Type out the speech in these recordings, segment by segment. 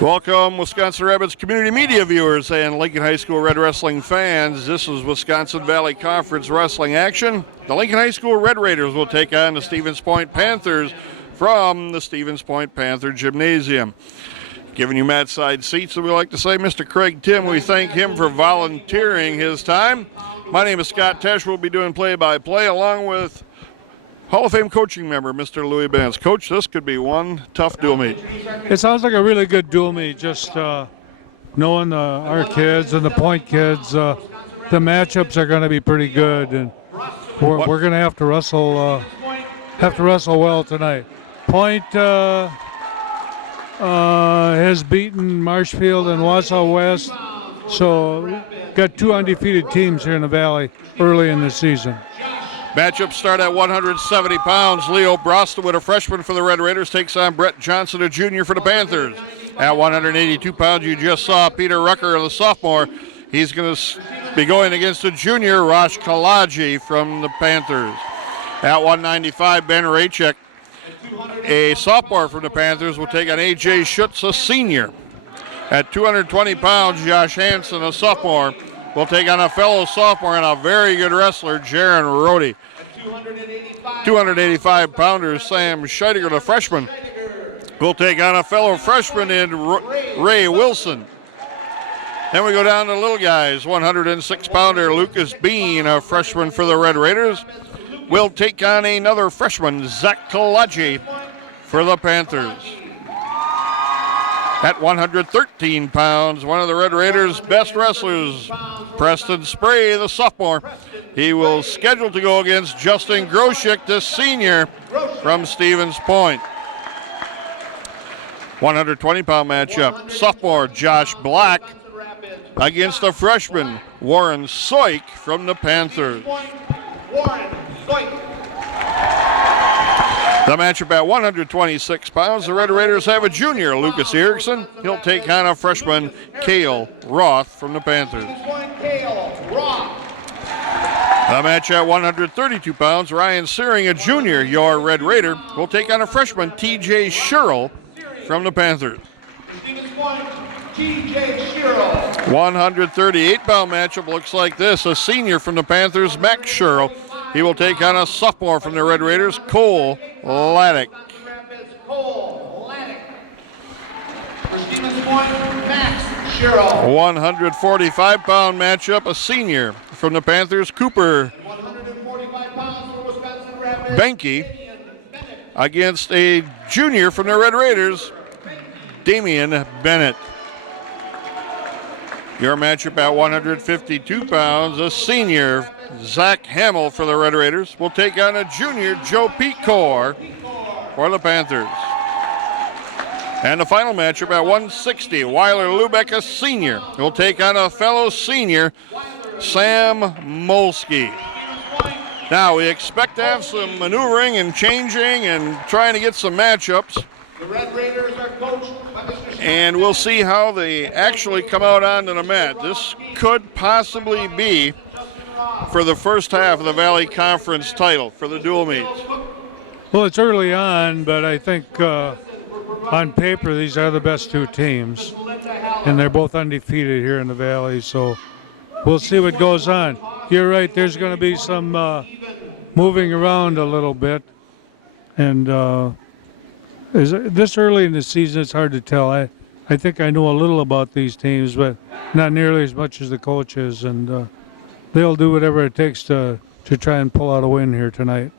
Welcome, Wisconsin Rapids community media viewers and Lincoln High School Red Wrestling fans. This is Wisconsin Valley Conference Wrestling action. The Lincoln High School Red Raiders will take on the Stevens Point Panthers from the Stevens Point Panther Gymnasium. Giving you mat side seats, and we like to say Mr. Craig Timm, we thank him for volunteering his time. My name is Scott Tesch. We'll be doing play-by-play along with Hall of Fame coaching member, Mr. Lewie Benitz. Coach, this could be one tough dual meet. It sounds like a really good dual meet, just knowing our kids and the Point kids, the matchups are going to be pretty good, and we're going to have to wrestle well tonight. Point has beaten Marshfield and Wausau West, so got two undefeated teams here in the Valley early in the season. Matchups start at 170 pounds. Leo Brostowitz, a freshman for the Red Raiders, takes on Brett Johnson, a junior for the Panthers. At 182 pounds, you just saw Peter Rucker, the sophomore. He's going to be going against a junior, Rosh Kalaji from the Panthers. At 195, Ben Raychek, a sophomore from the Panthers, will take on A.J. Schutz, a senior. At 220 pounds, Josh Hansen, a sophomore, will take on a fellow sophomore and a very good wrestler, Jaron Rohde. 285-pounder Sam Scheidegger, the freshman, will take on a fellow freshman in Ray Wilson. Then we go down to little guys. 106-pounder Lucas Bean, a freshman for the Red Raiders, will take on another freshman, Zach Kalaji, for the Panthers. At 113 pounds, one of the Red Raiders' best wrestlers, Preston Spray, the sophomore. He will schedule to go against Justin Groshik, the senior from Stevens Point. 120-pound matchup, sophomore Josh Black against a freshman, Warren Soik from the Panthers. The matchup at 126 pounds, the Red Raiders have a junior, Lucas Erickson. He'll take on a freshman, Cale Roth from the Panthers. The match at 132 pounds, Ryan Searing, a junior, your Red Raider, will take on a freshman, TJ Sherrill from the Panthers. 138-pound matchup looks like this. A senior from the Panthers, Max Sherrill. He will take on a sophomore from the Red Raiders, Cole Laddick. 145-pound matchup, a senior from the Panthers, Cooper Benke, against a junior from the Red Raiders, Damian Bennett. Your matchup at 152 pounds, a senior, Zach Hamill for the Red Raiders, will take on a junior, Joe Pecor for the Panthers. And the final matchup at 160, Weiler Lubeck, a senior, will take on a fellow senior, Sam Molsky. Now, we expect to have some maneuvering and changing and trying to get some matchups. The Red Raiders are coached by Mr. And we'll see how they actually come out onto the mat. This could possibly be for the first half of the Valley Conference title for the dual meets. Well, it's early on, but I think on paper these are the best two teams, and they're both undefeated here in the Valley, so we'll see what goes on. You're right, there's going to be some moving around a little bit, and this early in the season, it's hard to tell. I think I know a little about these teams, but not nearly as much as the coaches, and they'll do whatever it takes to try and pull out a win here tonight.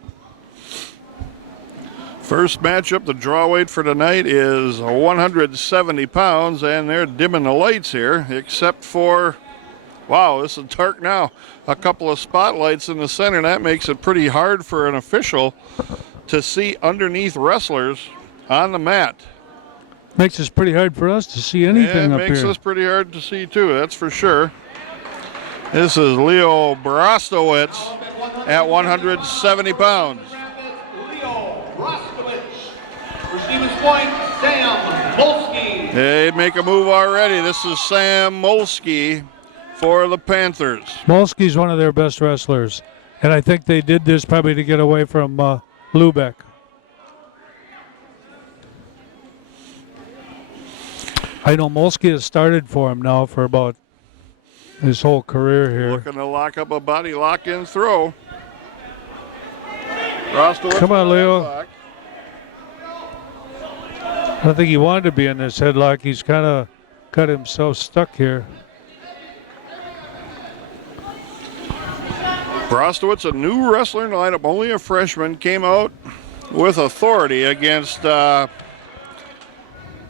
First matchup, the draw weight for tonight is 170 pounds, and they're dimming the lights here, except for, wow, this is dark now. A couple of spotlights in the center, and that makes it pretty hard for an official to see underneath wrestlers on the mat. Makes it pretty hard for us to see anything up here. It makes us pretty hard to see too, that's for sure. This is Leo Brostowitz at 170 pounds. Leo Brostowitz. For Stevens Point, Sam Molsky. They make a move already. This is Sam Molsky for the Panthers. Molsky's one of their best wrestlers, and I think they did this probably to get away from Lubeck. I know Molsky has started for him now for about his whole career here. Looking to lock up a body lock-in throw. Brostowitz. Come on, Leo. Headlock. I don't think he wanted to be in this headlock. He's kind of got himself stuck here. Brostowitz, a new wrestler in the lineup, only a freshman, came out with authority against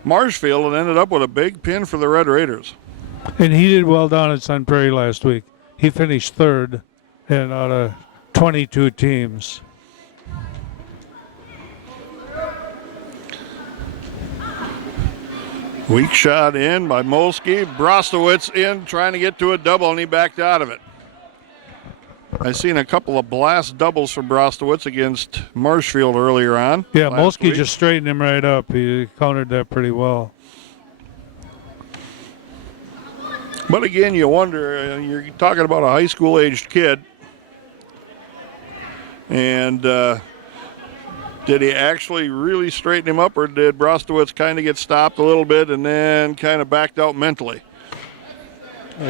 Marshfield and ended up with a big pin for the Red Raiders. And he did well down at Sun Prairie last week. He finished third and out of 22 teams. Weak shot in by Molsky. Brostowitz in, trying to get to a double, and he backed out of it. I've seen a couple of blast doubles from Brostowitz against Marshfield earlier on. Yeah, Molsky week. just straightened him right up. He countered that pretty well. But again, you wonder, you're talking about a high school-aged kid. And did he actually really straighten him up, or did Brostowitz kind of get stopped a little bit and then kind of backed out mentally?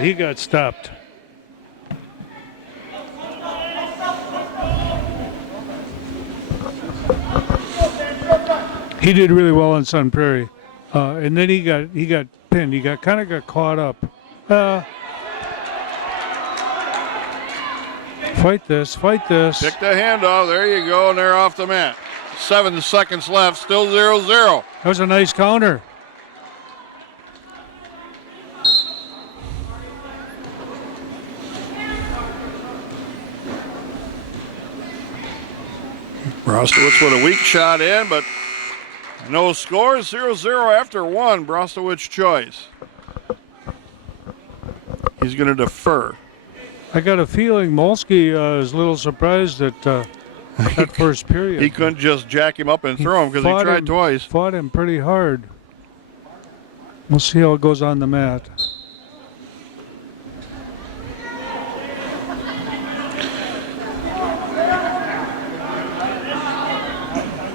He got stopped. He did really well on Sun Prairie, and then he got pinned. He got caught up. Fight this. Pick the handoff. There you go, and they're off the mat. 7 seconds left. Still 0-0. That was a nice counter. Brostowitz with a weak shot in, but no score. 0-0 after one. Brostowitz choice. He's going to defer. I got a feeling Molsky is a little surprised at that first period. He couldn't just jack him up and throw him because he tried twice. Fought him pretty hard. We'll see how it goes on the mat.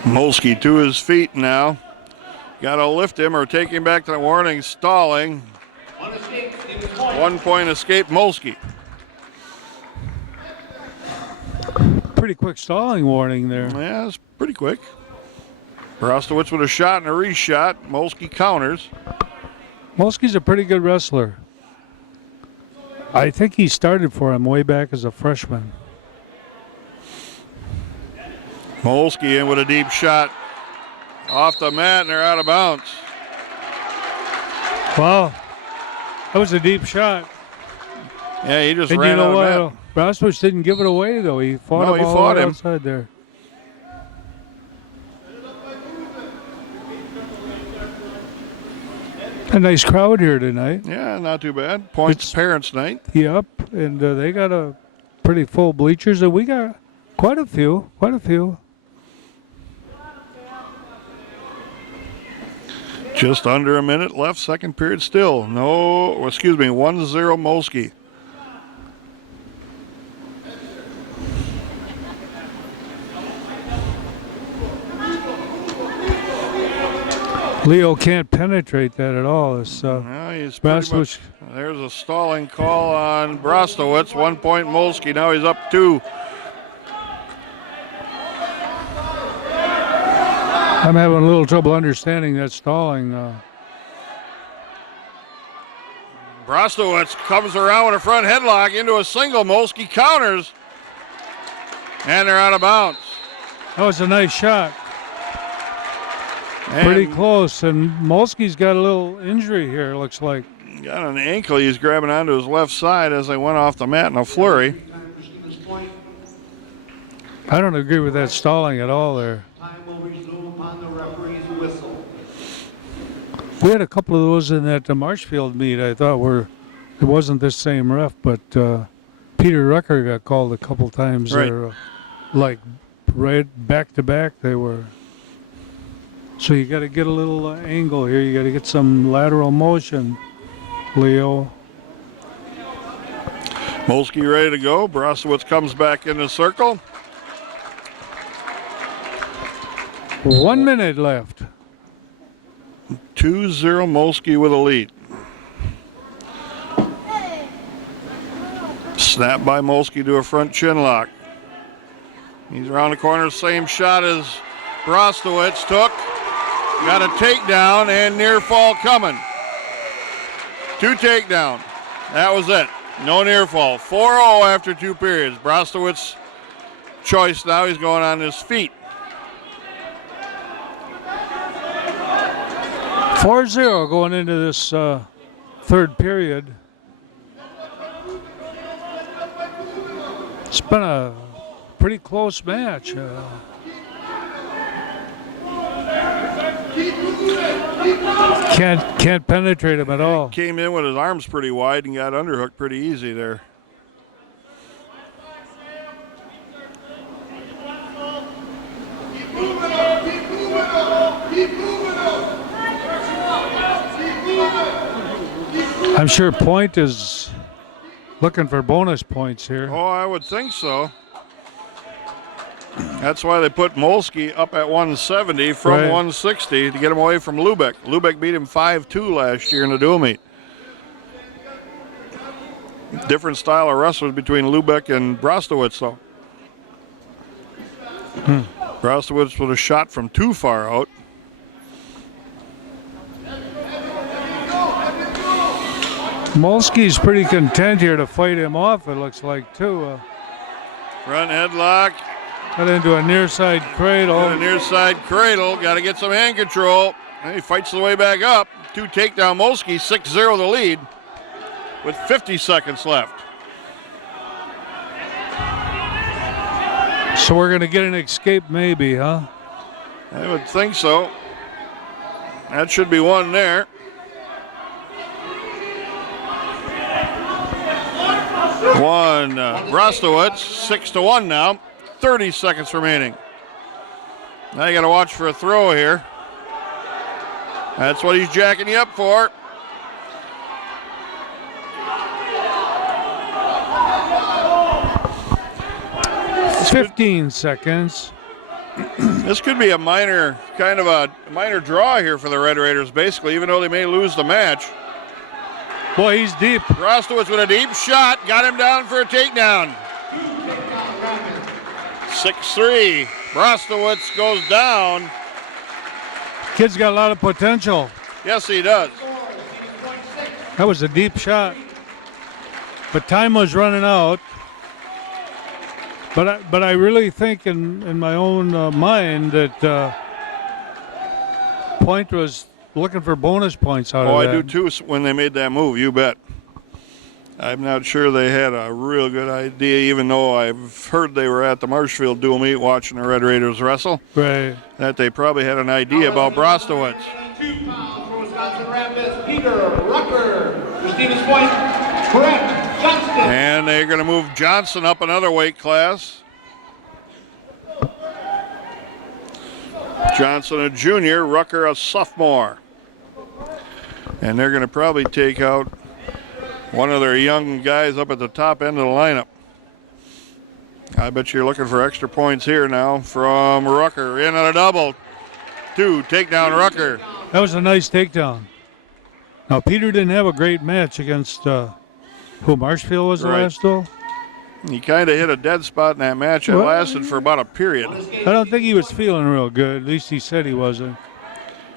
Molsky to his feet now. Got to lift him or take him back to the warning. Stalling. 1 point escape, Molsky. Pretty quick stalling warning there. Yeah, it's pretty quick. Brostowitz with a shot and a reshot. Molsky counters. Molsky's a pretty good wrestler. I think he started for him way back as a freshman. Molsky in with a deep shot. Off the mat, and they're out of bounds. Wow. That was a deep shot. Yeah, he just And ran you know out of what? mat. Brostowitz didn't give it away, though. He fought him all the way outside there. A nice crowd here tonight. Yeah, not too bad. Points parents' night. Yep, and they got a pretty full bleachers, and we got quite a few. Just under a minute left, second period still. 1-0 Molsky. Leo can't penetrate that at all. It's, He's pretty much, there's a stalling call on Brostowitz. 1 point Molsky. Now he's up 2. I'm having a little trouble understanding that stalling. Brostowitz comes around with a front headlock into a single. Molsky counters. And they're out of bounds. That was a nice shot. And pretty close, and Molsky's got a little injury here, looks like. Got an ankle he's grabbing onto his left side as they went off the mat in a flurry. I don't agree with that stalling at all there. Time will resume upon the referee's whistle. We had a couple of those in that Marshfield meet. I thought it wasn't this same ref, but Peter Rucker got called a couple times there, like right back to back they were. So you got to get a little angle here. You got to get some lateral motion, Leo. Molsky ready to go. Brostowitz comes back in the circle. 1 minute left. 2 2-0 Molsky with a lead. Snap by Molsky to a front chin lock. He's around the corner, same shot as Brostowitz took. Got a takedown and near fall coming. 2 takedown. That was it. No near fall. 4-0 after 2 periods. Brostowitz choice now. He's going on his feet. 4-0 going into this third period. It's been a pretty close match. Can't penetrate him at all. Came in with his arms pretty wide and got underhooked pretty easy there. I'm sure Point is looking for bonus points here. Oh, I would think so. That's why they put Molsky up at 170 from 160 to get him away from Lubeck. Lubeck beat him 5-2 last year in the dual meet. Different style of wrestlers between Lubeck and Brostowitz, though. Brostowitz with a shot from too far out. Molsky's pretty content here to fight him off, it looks like, too. Front headlock. Got into a near side cradle. Near side cradle. Got to get some hand control. And he fights the way back up. 2 takedown Molsky, 6-0 the lead with 50 seconds left. So we're going to get an escape maybe, huh? I would think so. That should be one there. One Brostowitz, 6-1 now. 30 seconds remaining. Now you got to watch for a throw here. That's what he's jacking you up for. It's 15 seconds. This could be a minor draw here for the Red Raiders, basically, even though they may lose the match. Boy, he's deep. Brostowitz with a deep shot, got him down for a takedown. 6-3. Brostowitz goes down. Kid's got a lot of potential. Yes, he does. That was a deep shot. But time was running out. But I really think in my own mind that Point was looking for bonus points out of that. Oh, I do too when they made that move, you bet. I'm not sure they had a real good idea, even though I've heard they were at the Marshfield dual meet watching the Red Raiders wrestle. Right. That they probably had an idea about Brostowitz. 2 pounds for Wisconsin Rapids, Peter Rucker. For Stevens Point, Brett Johnston. And they're going to move Johnson up another weight class. Johnson a junior, Rucker a sophomore. And they're going to probably take out one of their young guys up at the top end of the lineup. I bet you're looking for extra points here now from Rucker. In on a double. 2, takedown Rucker. That was a nice takedown. Now, Peter didn't have a great match against, who, Marshfield was the last duel? He kind of hit a dead spot in that match. It lasted for about a period. I don't think he was feeling real good. At least he said he wasn't.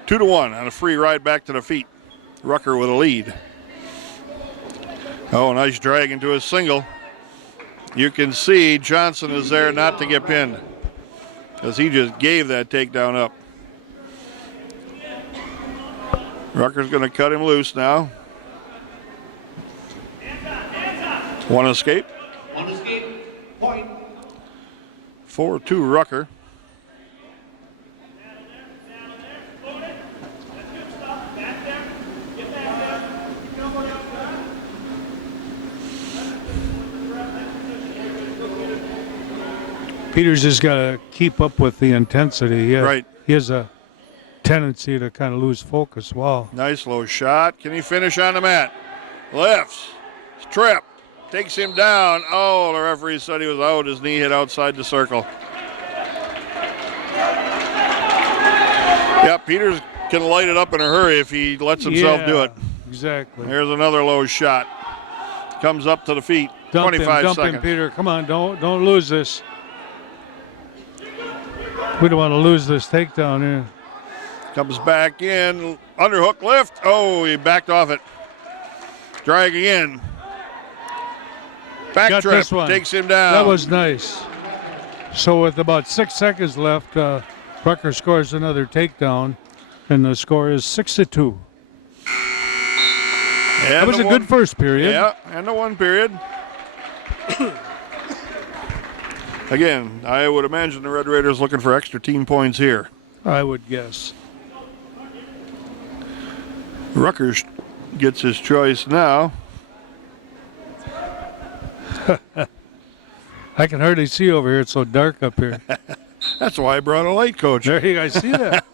2-1 on a free ride back to the feet. Rucker with a lead. Oh, nice drag into a single. You can see Johnson is there not to get pinned because he just gave that takedown up. Rucker's going to cut him loose now. One escape. One escape, Point. 4-2 Rucker. Peter's just got to keep up with the intensity. Right. He has a tendency to kind of lose focus. Wow. Nice low shot. Can he finish on the mat? Lifts. Trip. Takes him down. Oh, the referee said he was out. His knee hit outside the circle. Yeah, Peter's can light it up in a hurry if he lets himself do it. Exactly. Here's another low shot. Comes up to the feet. Dump 25 him, seconds. Peter. Come on, don't lose this. We don't want to lose this takedown here. Comes back in. Underhook lift. Oh, he backed off it. Drag again. Back Got trip. this one. Takes him down. That was nice. So with about 6 seconds left, Rucker scores another takedown, and the score is 6-2. That was a good first period. Yeah, and the one period. Again, I would imagine the Red Raiders looking for extra team points here. I would guess. Rutgers gets his choice now. I can hardly see over here. It's so dark up here. That's why I brought a light, Coach. There you guys see that.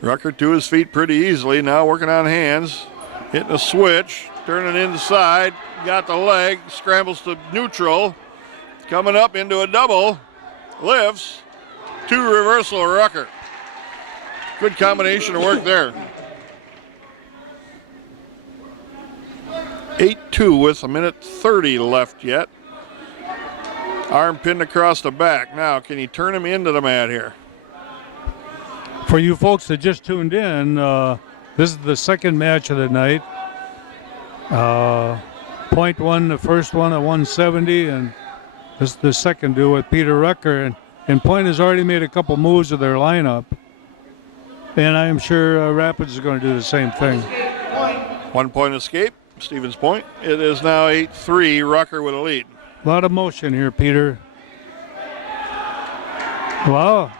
Rucker to his feet pretty easily. Now working on hands. Hitting a switch. Turning inside. Got the leg. Scrambles to neutral. Coming up into a double. Lifts. 2 reversal Rucker. Good combination of work there. 8-2 with 1:30 left yet. Arm pinned across the back. Now, can he turn him into the mat here? For you folks that just tuned in, this is the second match of the night. Point won the first one at 170, and this is the second duel with Peter Rucker. And Point has already made a couple moves of their lineup. And I am sure Rapids is going to do the same thing. 1 point escape. Stevens Point. It is now 8-3. Rucker with a lead. A lot of motion here, Peter. Wow.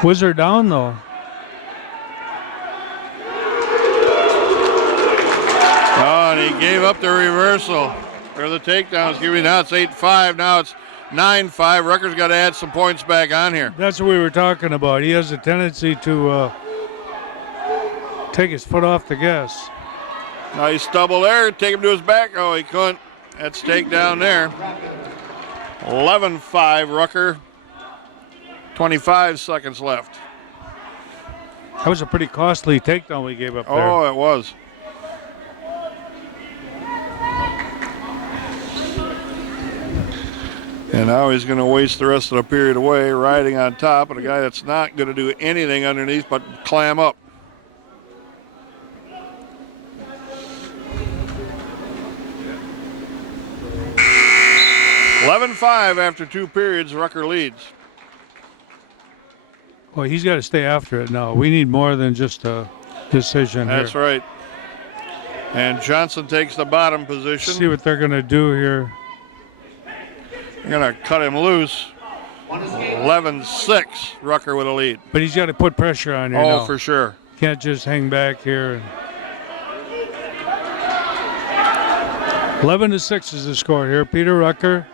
Whizzer down, though. Oh, and he gave up the reversal. Or the takedown. Excuse me. Now it's 8-5. Now it's 9-5. Rucker's got to add some points back on here. That's what we were talking about. He has a tendency to take his foot off the gas. Nice double there. Take him to his back. Oh, he couldn't. That's takedown there. 11-5 Rucker. 25 seconds left. That was a pretty costly takedown we gave up there. Oh, it was. And now he's going to waste the rest of the period away riding on top of a guy that's not going to do anything underneath but clam up. $11-5 after 2 periods. Rucker leads. Well, he's got to stay after it now. We need more than just a decision That's here. right. And Johnson takes the bottom position. See what they're going to do here. They're going to cut him loose. 11-6. Rucker with a lead. But he's got to put pressure on here Oh, now. for sure. Can't just hang back here. 11-6 is the score here. Peter Rucker.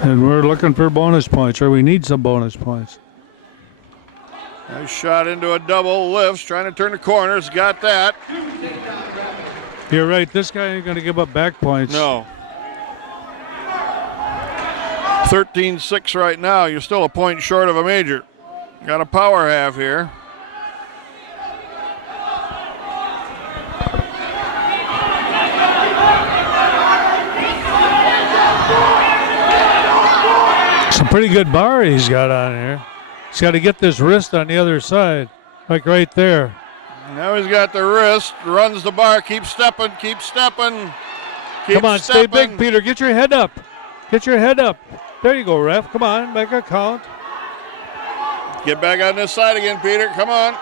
And we're looking for bonus points, or we need some bonus points. Nice shot into a double. Lifts, trying to turn the corners. Got that. You're right. This guy ain't going to give up back points. No. 13-6 right now. You're still a point short of a major. Got a power half here. It's a pretty good bar he's got on here. He's got to get this wrist on the other side, like right there. Now he's got the wrist, runs the bar, keeps stepping, keeps stepping. Come on, stay big, Peter. Get your head up. Get your head up. There you go, ref. Come on, make a count. Get back on this side again, Peter. Come on.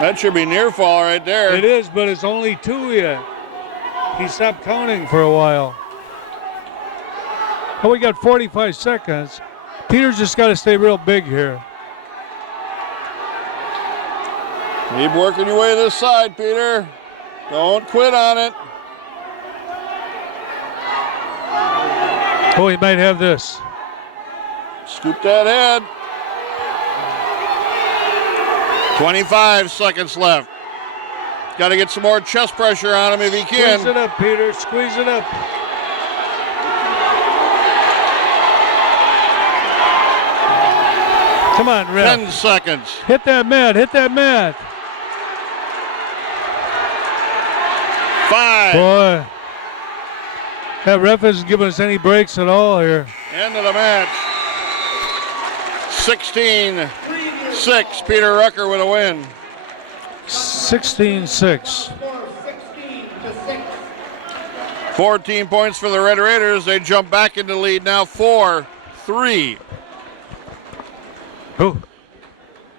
That should be near fall right there. It is, but it's only 2 yet. He stopped counting for a while. Oh, we got 45 seconds. Peter's just got to stay real big here. Keep working your way this side, Peter. Don't quit on it. Oh, he might have this. Scoop that head. 25 seconds left. Got to get some more chest pressure on him if he can. Squeeze it up, Peter. Squeeze it up. Come on, ref. 10 seconds. Hit that mat. Hit that mat. 5. Boy. That ref isn't giving us any breaks at all here. End of the match. 16-6. Peter Rucker with a win. 16-6. 14 points for the Red Raiders. They jump back into the lead now, 4-3. Oh,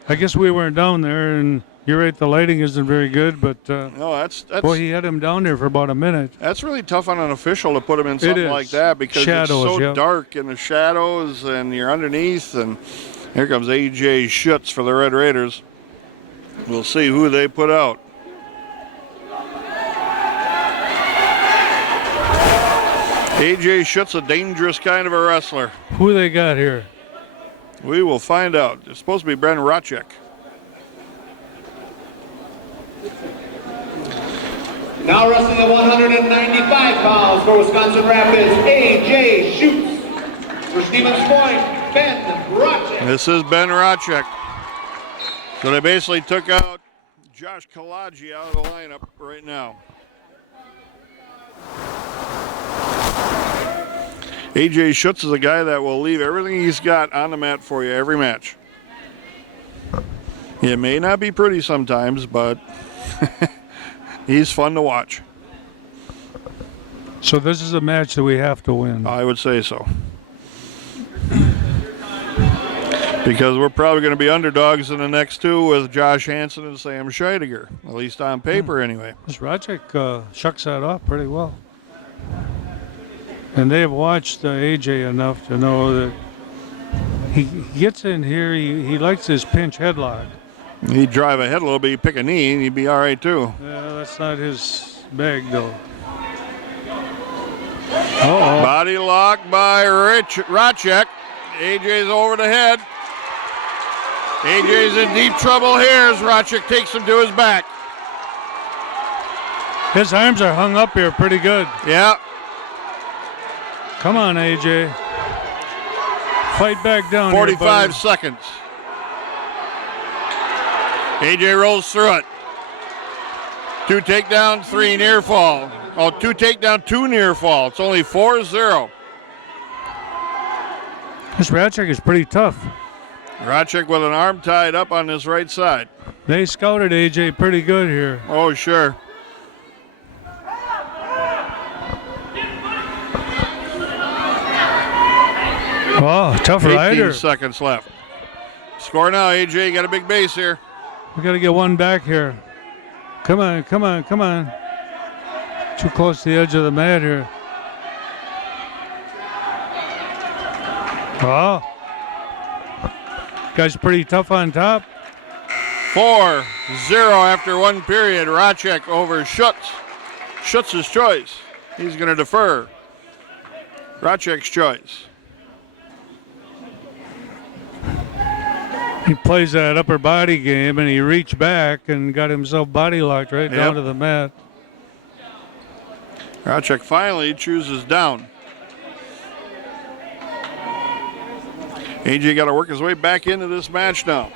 I guess we weren't down there, and you're right, the lighting isn't very good, but No, that's boy, he had him down there for about a minute. That's really tough on an official to put him in something like that because Shadows, it's so yep. dark in the shadows and you're underneath. And here comes A.J. Schutz for the Red Raiders. We'll see who they put out. A.J. Schutz, a dangerous kind of a wrestler. Who they got here? We will find out. It's supposed to be Bren Racek. Now wrestling at 195 pounds for Wisconsin Rapids, A.J. Schutz. For Stevens Point, Ben Racek. This is Ben Racek. So they basically took out Josh Kalaji out of the lineup right now. A.J. Schutz is a guy that will leave everything he's got on the mat for you every match. It may not be pretty sometimes, but he's fun to watch. So this is a match that we have to win. I would say so. Because we're probably going to be underdogs in the next two with Josh Hansen and Sam Scheidegger, at least on paper anyway. This Racek shucks that off pretty well. And they have watched AJ enough to know that he gets in here, he likes his pinch headlock. He'd drive ahead a little bit, he'd pick a knee, and he'd be all right too. Yeah, that's not his bag though. Uh-oh. Body lock by Racek. AJ's over the head. AJ's in deep trouble here as Racek takes him to his back. His arms are hung up here pretty good. Yeah. Come on, AJ. Fight back down 45 here, seconds. AJ rolls through it. 2 takedown, 3 near fall. Oh, 2 takedown, 2 near fall. It's only 4-0. This Racek is pretty tough. Racek with an arm tied up on his right side. They scouted AJ pretty good here. Oh, sure. Oh, tough 18 rider. seconds left. Score now, AJ. You got a big base here. We got to get one back here. Come on, come on, come on. Too close to the edge of the mat here. Oh. Guy's pretty tough on top. 4-0 after one period. Racek over Schutz. Schutz's choice. He's going to defer. Racek's choice. He plays that upper body game, and he reached back and got himself body locked right down to the mat. Racek finally chooses down. AJ got to work his way back into this match now.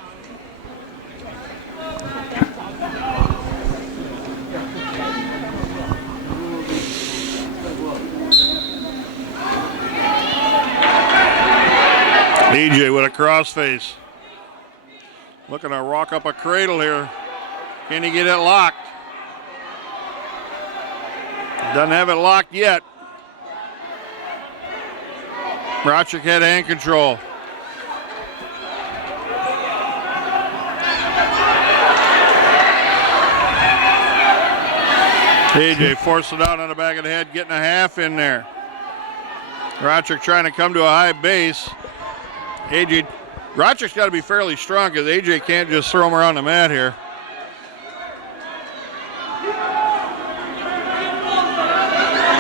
AJ with a crossface. Looking to rock up a cradle here. Can he get it locked? Doesn't have it locked yet. Racek had hand control. AJ forced it out on the back of the head, getting a half in there. Racek trying to come to a high base. Racek's got to be fairly strong because AJ can't just throw him around the mat here.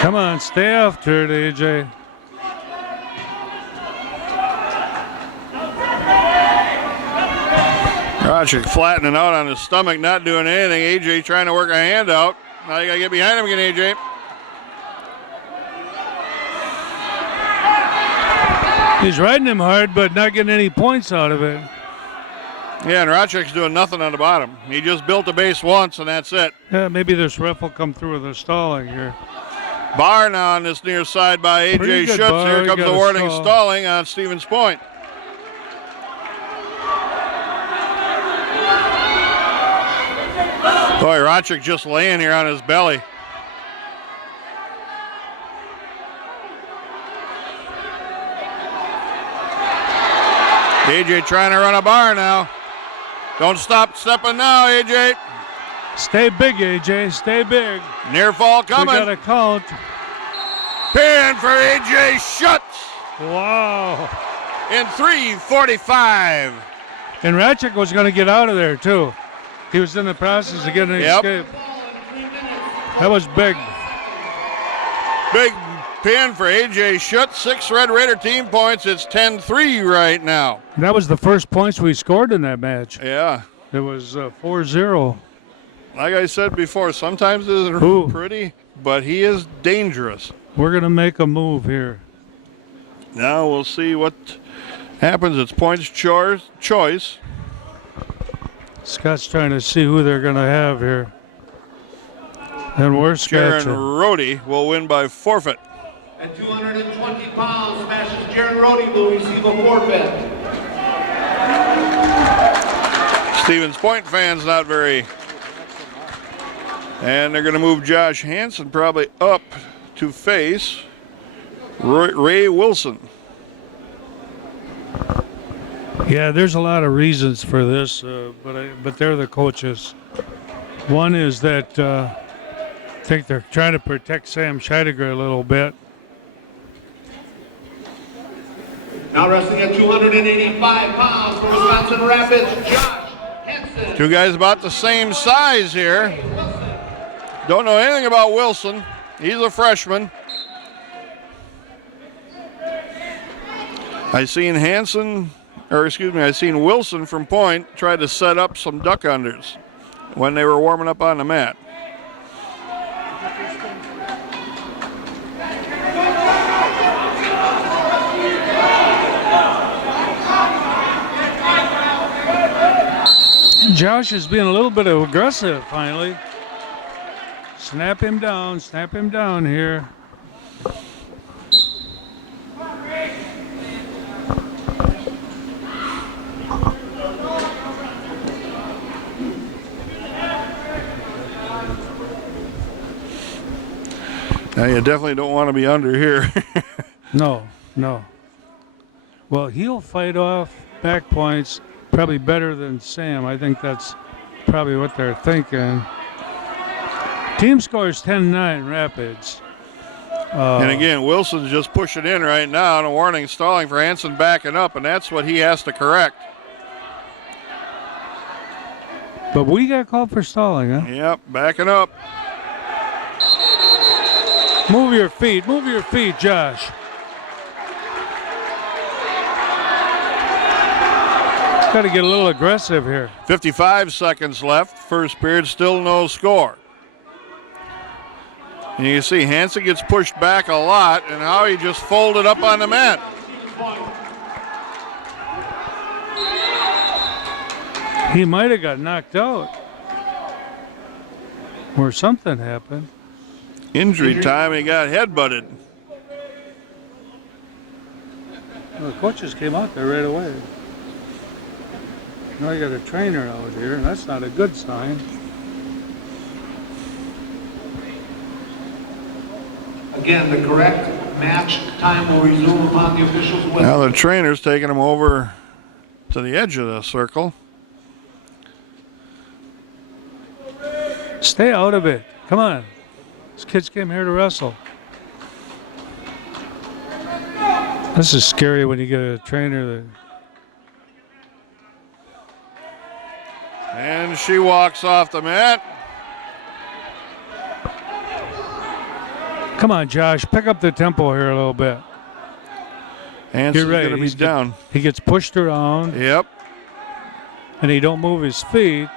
Come on, stay after it, AJ. Rochik flattening out on his stomach, not doing anything. AJ trying to work a hand out. Now you got to get behind him again, AJ. He's riding him hard, but not getting any points out of it. Yeah, and Rochik's doing nothing on the bottom. He just built a base once, and that's it. Yeah, maybe this ref will come through with a stalling here. Bar now on this near side by AJ Schutz. Bar. Here comes the warning, stalling on Stevens Point. Boy, Rochik just laying here on his belly. AJ trying to run a bar now. Don't stop stepping now, AJ. Stay big, AJ. Stay big. Near fall coming. We got to count. Pin for AJ Schutz. Wow. In 3:45. And Ratchik was going to get out of there, too. He was in the process of getting an escape. That was big. Big pin for AJ Schutz. 6 Red Raider team points. It's 10-3 right now. That was the first points we scored in that match. Yeah. It was 4-0. Like I said before, sometimes it isn't pretty, but he is dangerous. We're going to make a move here. Now we'll see what happens. It's points choice. Scott's trying to see who they're going to have here. And we're Jaron scratching. Rohde will win by forfeit. At 220 pounds, smashes Jaron Rohde will receive a forfeit. Stevens Point fans not very. And they're going to move Josh Hansen probably up to face Ray Wilson. Yeah, there's a lot of reasons for this, but they're the coaches. One is that I think they're trying to protect Sam Scheidegger a little bit. Now wrestling at 285 pounds from Wisconsin Rapids, Josh Hansen. Two guys about the same size here. Don't know anything about Wilson. He's a freshman. I seen Wilson from Point try to set up some duck unders when they were warming up on the mat. Josh is being a little bit aggressive finally. Snap him down here. Now you definitely don't want to be under here. No. Well, he'll fight off back points probably better than Sam. I think that's probably what they're thinking. Team scores 10-9 Rapids. And again, Wilson's just pushing in right now, and a warning stalling for Hansen backing up, and that's what he has to correct. But we got called for stalling, huh? Yep, backing up. Move your feet, Josh. Got to get a little aggressive here. 55 seconds left. First period, still no score. And you can see Hansen gets pushed back a lot, and how he just folded up on the mat. He might have got knocked out. Or something happened. Injury time, he got headbutted. Well, the coaches came out there right away. Now I got a trainer out here, and that's not a good sign. Again, the correct match time will resume upon the officials' whistle. Now the trainer's taking him over to the edge of the circle. Stay out of it. Come on. These kids came here to wrestle. This is scary when you get a trainer that... And she walks off the mat. Come on, Josh. Pick up the tempo here a little bit. Hansen's You're right. going to be down. He gets pushed around. Yep. and he don't move his feet,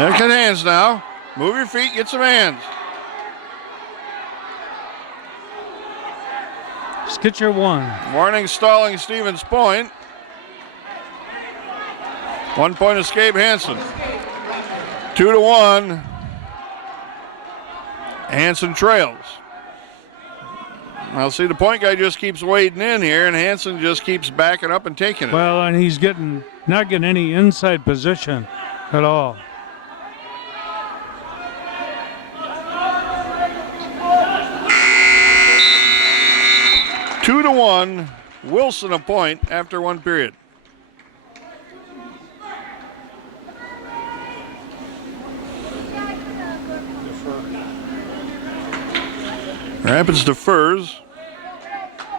Look at hands now. Move your feet, get some hands. just get your one. Warning stalling Stevens Point. 1 point escape Hansen. 2-1. Hansen trails. I'll see the point guy just keeps wading in here, and Hansen just keeps backing up and taking it. Well, and he's not getting any inside position at all. Two to 1, Wilson a point after 1 period. Rapids defers,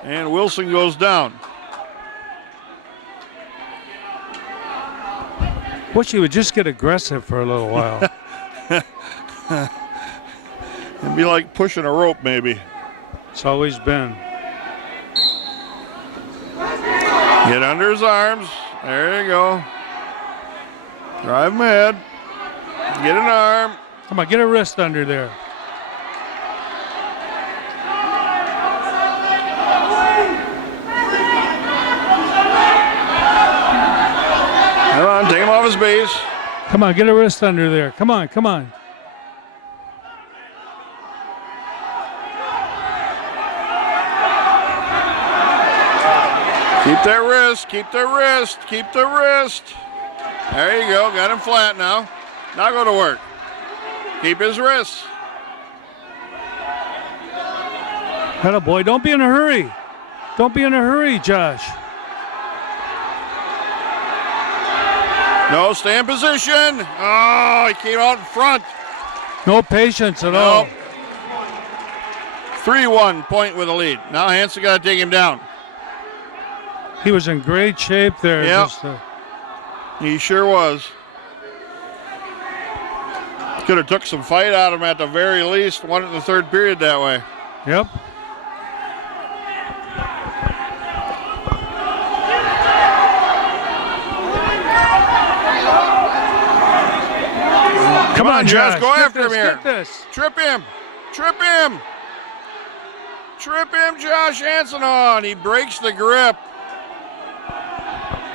and Wilson goes down. Wish he would just get aggressive for a little while. It'd be like pushing a rope, maybe. It's always been. Get under his arms. There you go. Drive him ahead. Get an arm. Come on, get a wrist under there. Come on, take him off his base. Come on, get a wrist under there. Come on, come on. Keep that wrist, keep the wrist, keep the wrist. There you go, got him flat now. Now go to work. Keep his wrist. Atta boy, don't be in a hurry. Don't be in a hurry, Josh. No, stay in position. Oh, he came out in front. No patience at all. 3-1 point with a lead. Now Hansen got to take him down. He was in great shape there. Yep. He sure was. Could have took some fight out of him at the very least. Won it in the 3rd period that way. Yep. Come on, Josh, go get after this, him here. Get this. Trip him. Trip him. Trip him, Josh Hansen on. He breaks the grip.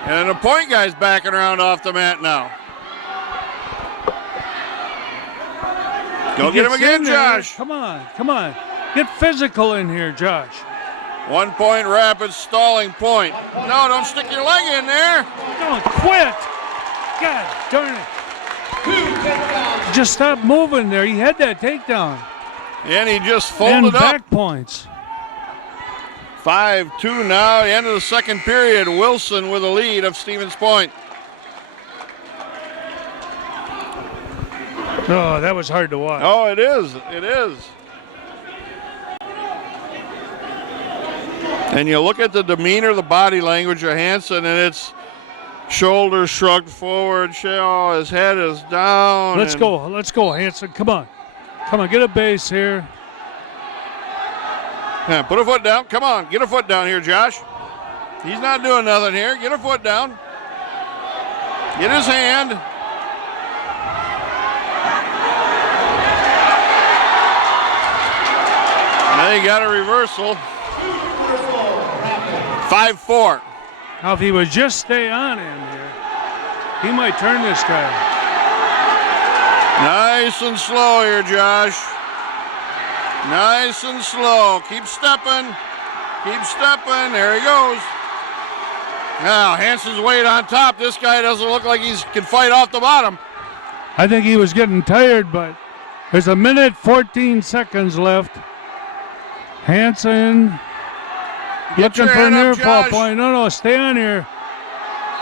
And the point guy's backing around off the mat now. Go get him again, Josh. Come on, come on. Get physical in here, Josh. 1 point Rapids stalling point. No, don't stick your leg in there. Don't quit. God darn it. Just stop moving there. He had that takedown. And he just And folded up. back points. 5-2 now, the end of the 2nd period. Wilson with a lead of Stevens Point. Oh, that was hard to watch. Oh, it is. It is. And you look at the demeanor, the body language of Hansen, and it's shoulders shrugged forward. His head is down. Let's go, Hansen. Come on. Come on, get a base here. Yeah, put a foot down. Come on, get a foot down here, Josh. He's not doing nothing here. Get a foot down. Get his hand. Now you got a reversal. 5-4. Now, if he would just stay on in here, he might turn this guy. Nice and slow here, Josh. Nice and slow. Keep stepping. Keep stepping. There he goes. Now, Hansen's weight on top. This guy doesn't look like he can fight off the bottom. I think he was getting tired, but there's 1 minute 14 seconds left. Hansen looking for a near fall point. No, stay on here.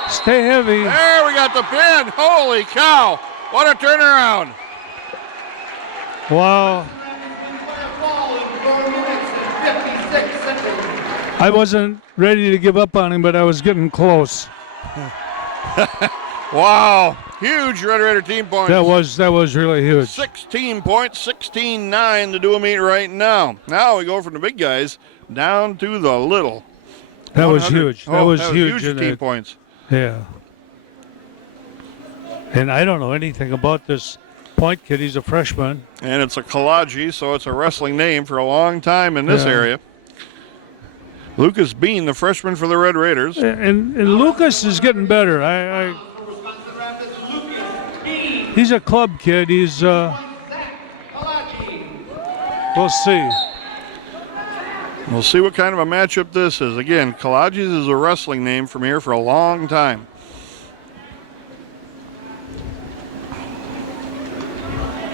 Stay heavy. There, we got the pin. Holy cow. What a turnaround. Wow. I wasn't ready to give up on him, but I was getting close. Wow, huge Red Raider team points. That was really huge. 16 points, 16-9 to do a meet right now. Now we go from the big guys down to the little. That was huge. That was huge team points. Yeah. And I don't know anything about this point kid. He's a freshman. And it's a Kalaji, so it's a wrestling name for a long time in this area. Lucas Bean, the freshman for the Red Raiders. And Lucas is getting better. He's a club kid. He's we'll see. We'll see what kind of a matchup this is. Again, Kalaji's is a wrestling name from here for a long time.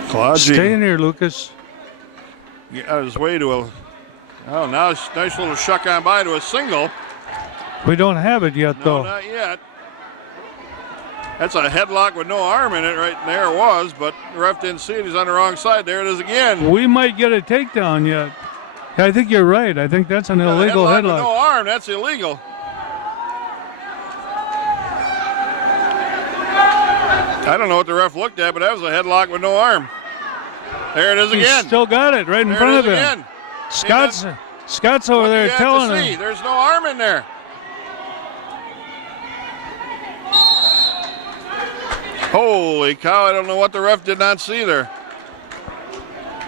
Kalaji. Stay in here, Lucas. Yeah, his way to a. Oh, now it's a nice little shuck on by to a single. We don't have it yet, though. No, not yet. That's a headlock with no arm in it right there was, but the ref didn't see it. He's on the wrong side. There it is again. We might get a takedown yet. I think you're right. I think that's an illegal headlock. With no arm, that's illegal. I don't know what the ref looked at, but that was a headlock with no arm. There it is again. He's still got it right in front of him. Again. Scott's over there telling him. There's no arm in there. Holy cow, I don't know what the ref did not see there.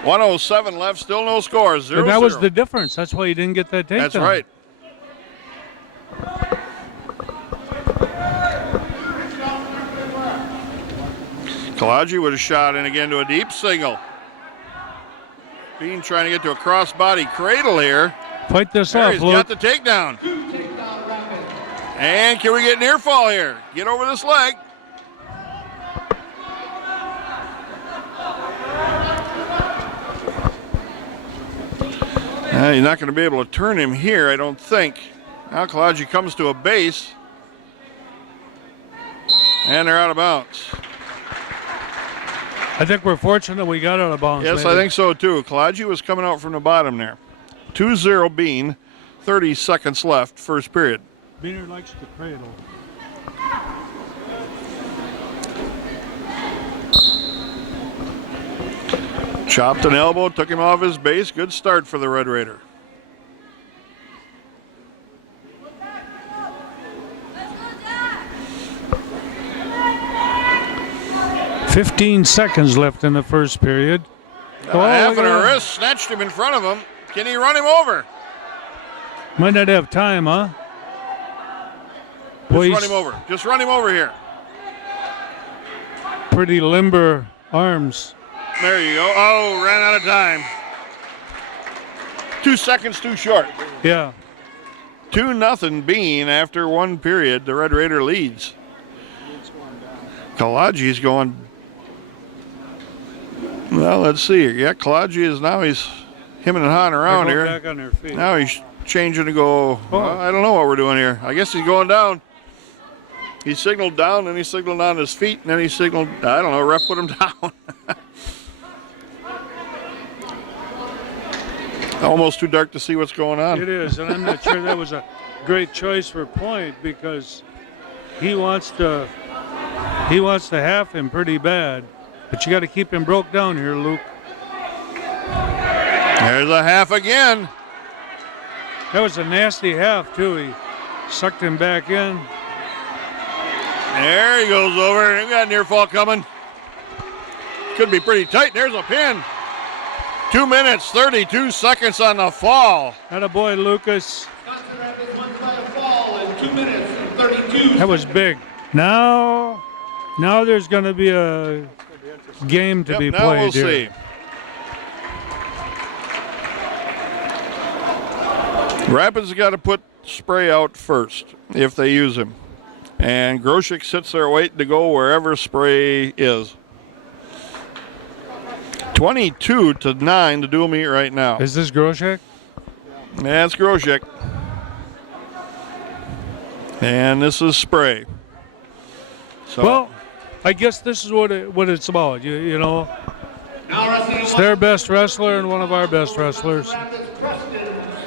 107 left, still no scores. 0-0. That was the difference. That's why he didn't get that takedown. That's right. Kalaji with a shot in again to a deep single. Bean trying to get to a crossbody cradle here. Fight this up, He's Luke. got the takedown. And can we get near fall here? Get over this leg. You're not going to be able to turn him here, I don't think. Now Kalaji comes to a base. And they're out of bounds. I think we're fortunate we got out of bounds. Yes, maybe. I think so too. Kalaji was coming out from the bottom there. 2-0 Bean, 30 seconds left, first period. Beaner likes the cradle. Chopped an elbow, took him off his base. Good start for the Red Raider. $15 seconds left in the first period. Half and a wrist, snatched him in front of him. Can he run him over? Might not have time, huh? Just run him over. Just run him over here. Pretty limber arms. There you go. Oh, ran out of time. 2 seconds too short. Yeah. 2-0 Bean after one period. The Red Raider leads. Kalaji's going. Well, let's see. Yeah, Kalaji is now. He's him and Han around here. Back on their feet. Now he's changing to go. I don't know what we're doing here. I guess he's going down. He signaled down, then he signaled on his feet, and then he signaled. I don't know. Ref put him down. Almost too dark to see what's going on. It is, and I'm not sure that was a great choice for point because he wants to half him pretty bad. But you got to keep him broke down here, Luke. There's a half again. That was a nasty half, too. He sucked him back in. There he goes over. We got near fall coming. Could be pretty tight. There's a pin. 2 minutes, 32 seconds on the fall. Attaboy, Lucas. That was big. Now there's going to be a game to be played now we'll here. See. Rapids got to put Spray out first if they use him. And Groshek sits there waiting to go wherever Spray is. 22-9 to dual meet right now. Is this Groshek? Yeah, it's Groshek. And this is Spray. So, well, I guess this is what it's about. You know, it's their best wrestler and one of our best wrestlers.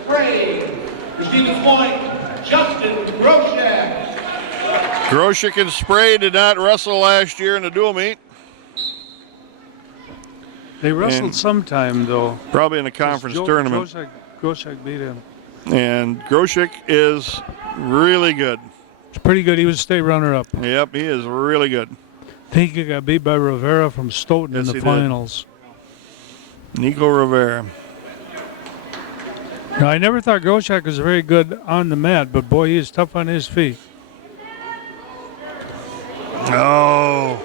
Spray. Stevens Point, Justin Groshek. Groshek and Spray did not wrestle last year in the dual meet. They wrestled sometime, though. Probably in the conference tournament. Groshek beat him. And Groshek is really good. It's pretty good. He was a state runner-up. Yep, he is really good. I think he got beat by Rivera from Stoughton in the finals. Nico Rivera. Now, I never thought Groshek was very good on the mat, but boy, he is tough on his feet. Oh.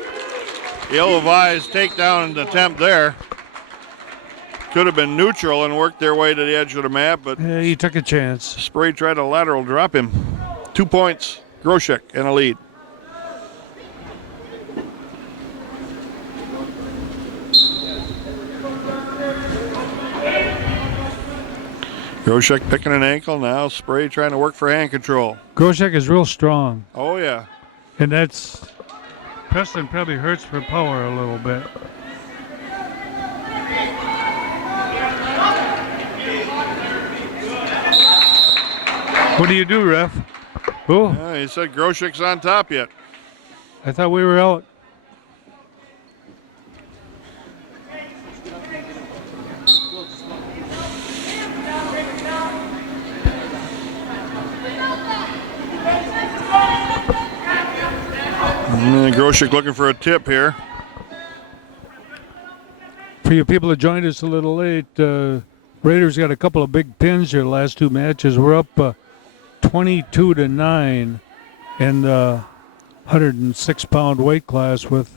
Ill-advised takedown attempt there. Could have been neutral and worked their way to the edge of the mat, but yeah, he took a chance. Spray tried to lateral drop him. 2 points, Groshek in a lead. Groshek picking an ankle now. Spray trying to work for hand control. Groshek is real strong. Oh, yeah. And that's, Preston probably hurts for power a little bit. What do you do, ref? Oh. He said Groshek's on top yet. I thought we were out. Groshek looking for a tip here. For you people that joined us a little late, Raiders got a couple of big pins here the last two matches. We're up 22-9 in the 106-pound weight class with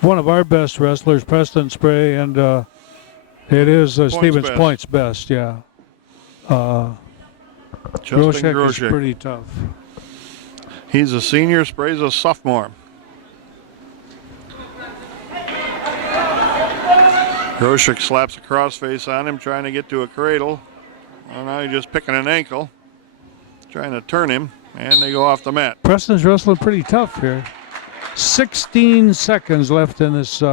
one of our best wrestlers, Preston Spray, and it is Stevens Point's best, yeah. Groshek is pretty tough. He's a senior, Spray's a sophomore. Groshek slaps a crossface on him, trying to get to a cradle. Well, now he's just picking an ankle, trying to turn him, and they go off the mat. Preston's wrestling pretty tough here. 16 seconds left in this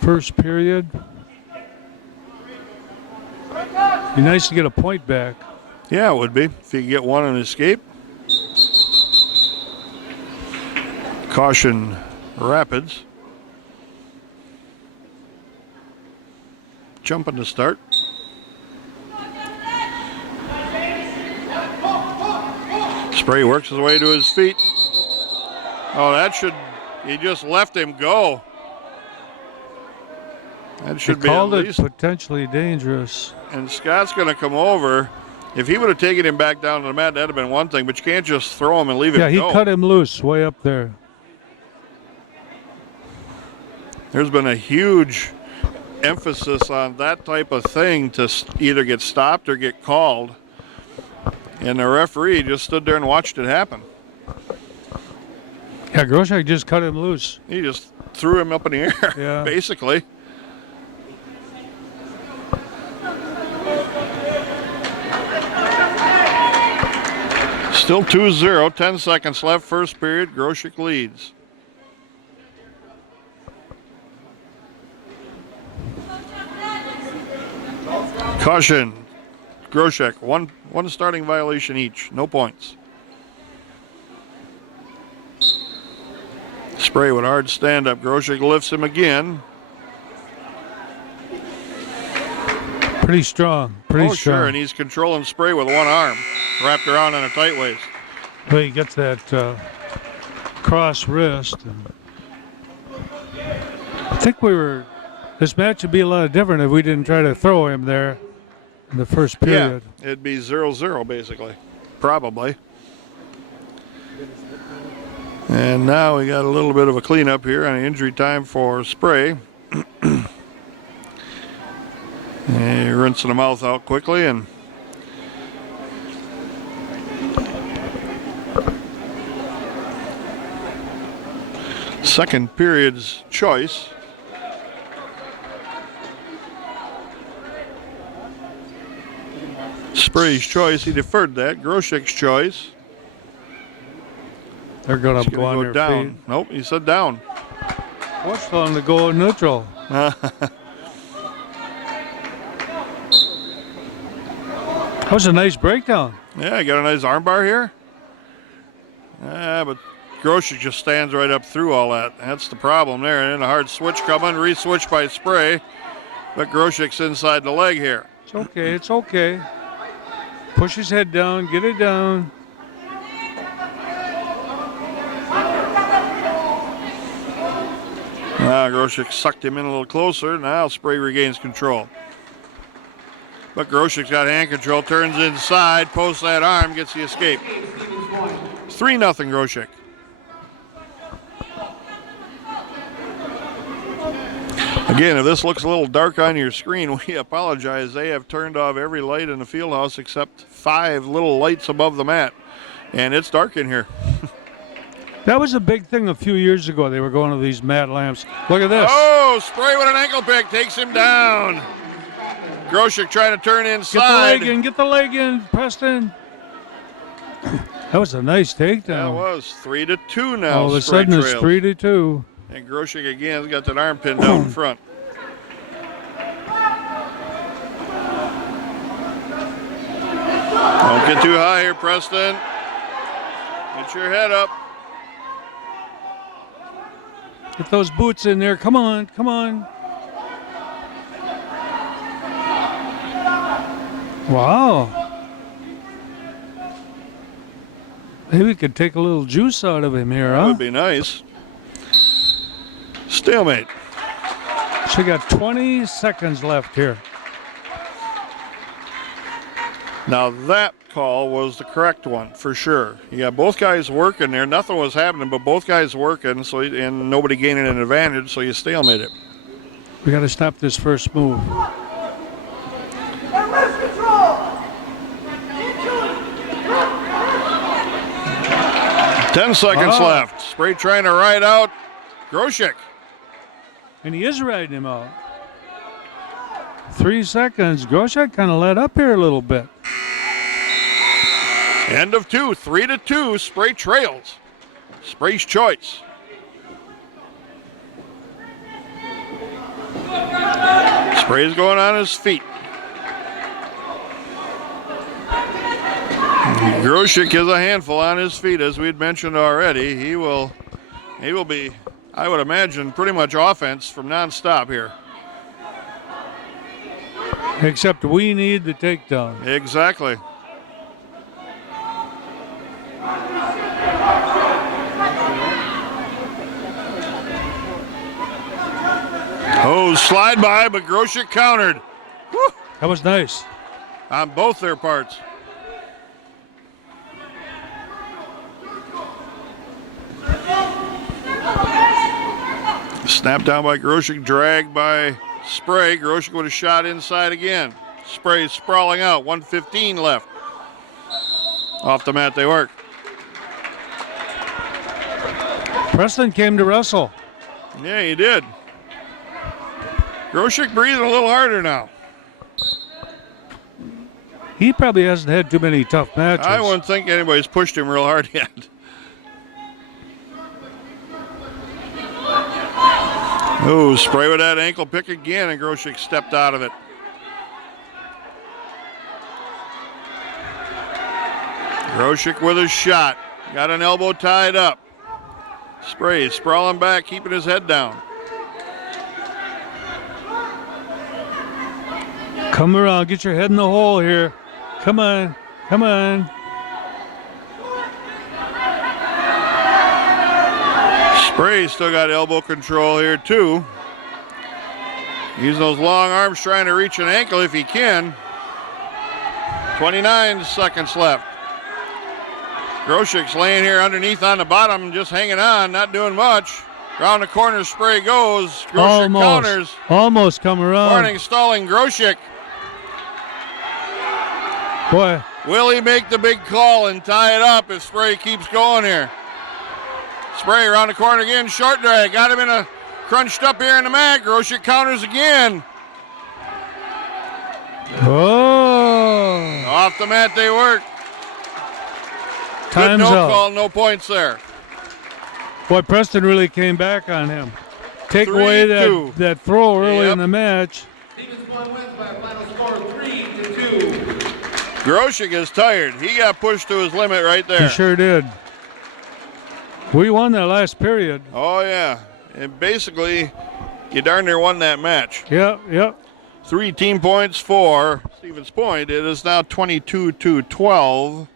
first period. Be nice to get a point back. Yeah, it would be, if you could get one and escape. Caution, Rapids. Jumping to start. Spray works his way to his feet. Oh, that should, he just left him go. That should be at least potentially dangerous. And Scott's going to come over. If he would have taken him back down to the mat, that'd have been one thing, but you can't just throw him and leave him go. Yeah, he cut him loose way up there. There's been a huge emphasis on that type of thing to either get stopped or get called. And the referee just stood there and watched it happen. Yeah, Groshek just cut him loose. He just threw him up in the air, yeah. Basically. Still 2-0, 10 seconds left, first period. Groshek leads. Caution, Groshek, one starting violation each, no points. Spray with hard stand-up. Groshek lifts him again. Pretty strong, pretty strong. Sure, and he's controlling Spray with one arm, wrapped around in a tight waist. Well, he gets that cross wrist. And I think this match would be a lot different if we didn't try to throw him there in the first period. Yeah, it'd be 0-0 basically, probably. And now we got a little bit of a cleanup here on injury time for Spray. Rinsing the mouth out quickly and second period's choice. Spray's choice, he deferred that. Groshek's choice. They're going to go on their down. Feet. Nope, he said down. What's telling him to go neutral? That was a nice breakdown. Yeah, you got a nice armbar here. Yeah, but Groshek just stands right up through all that. That's the problem there. And then a hard switch coming, re-switch by Spray. But Groshek's inside the leg here. It's okay, it's okay. Push his head down, get it down. Now Groshek sucked him in a little closer. Now Spray regains control. But Groshek's got hand control, turns inside, posts that arm, gets the escape. 3-0 Groshek. Again, if this looks a little dark on your screen, we apologize. They have turned off every light in the field house except 5 little lights above the mat. And it's dark in here. That was a big thing a few years ago. They were going to these mat lamps. Look at this. Oh, Spray with an ankle pick takes him down. Groshek trying to turn inside. Get the leg in, Preston. That was a nice takedown. That was 3-2 now. All of a sudden it's 3-2. And Groshek again has got that arm pinned down in front. Don't get too high here, Preston. Get your head up. Get those boots in there. Come on, come on. Wow. Maybe we could take a little juice out of him here, That huh? would be nice. Stalemate. So we got 20 seconds left here. Now that call was the correct one for sure. You got both guys working there. Nothing was happening, but both guys working, so and nobody gaining an advantage, so you stalemate it. We got to stop this first move. 10 seconds left. Spray trying to ride out Groshek. And he is riding him out. 3 seconds. Groshek kind of let up here a little bit. End of 2, 3-2. Spray trails. Spray's choice. Spray's going on his feet. Groshek is a handful on his feet, as we'd mentioned already. He will be, I would imagine, pretty much offense from nonstop here. Except we need the takedown. Exactly. Oh, slide by, but Groshek countered. Woo! That was nice. On both their parts. Snap down by Groshek, dragged by Spray. Groshek with a shot inside again. Spray sprawling out, 1:15 left. Off the mat they work. Preston came to wrestle. Yeah, he did. Groshek breathing a little harder now. He probably hasn't had too many tough matches. I wouldn't think anybody's pushed him real hard yet. Oh, Spray with that ankle pick again, and Groshek stepped out of it. Groshek with a shot. Got an elbow tied up. Spray sprawling back, keeping his head down. Come around, get your head in the hole here. Come on, come on. Spray still got elbow control here too. Using those long arms trying to reach an ankle if he can. 29 seconds left. Groshek's laying here underneath on the bottom, just hanging on, not doing much. Around the corner, Spray goes. Groshek counters. Almost come around. Warning, stalling Groshek. Boy. Will he make the big call and tie it up if Spray keeps going here? Spray around the corner again, short drag. Got him in a crunched up here in the mat. Groshek counters again. Oh. Off the mat they work. Good Time's no up. call, no points there. Boy, Preston really came back on him. Take away 3-2. that throw early in the match. Stevens wins by a final score of 3-2. Groshek is tired. He got pushed to his limit right there. He sure did. We won that last period. Oh, yeah. And basically, you darn near won that match. Yep. 3 team points for Stevens Point. It is now 22-12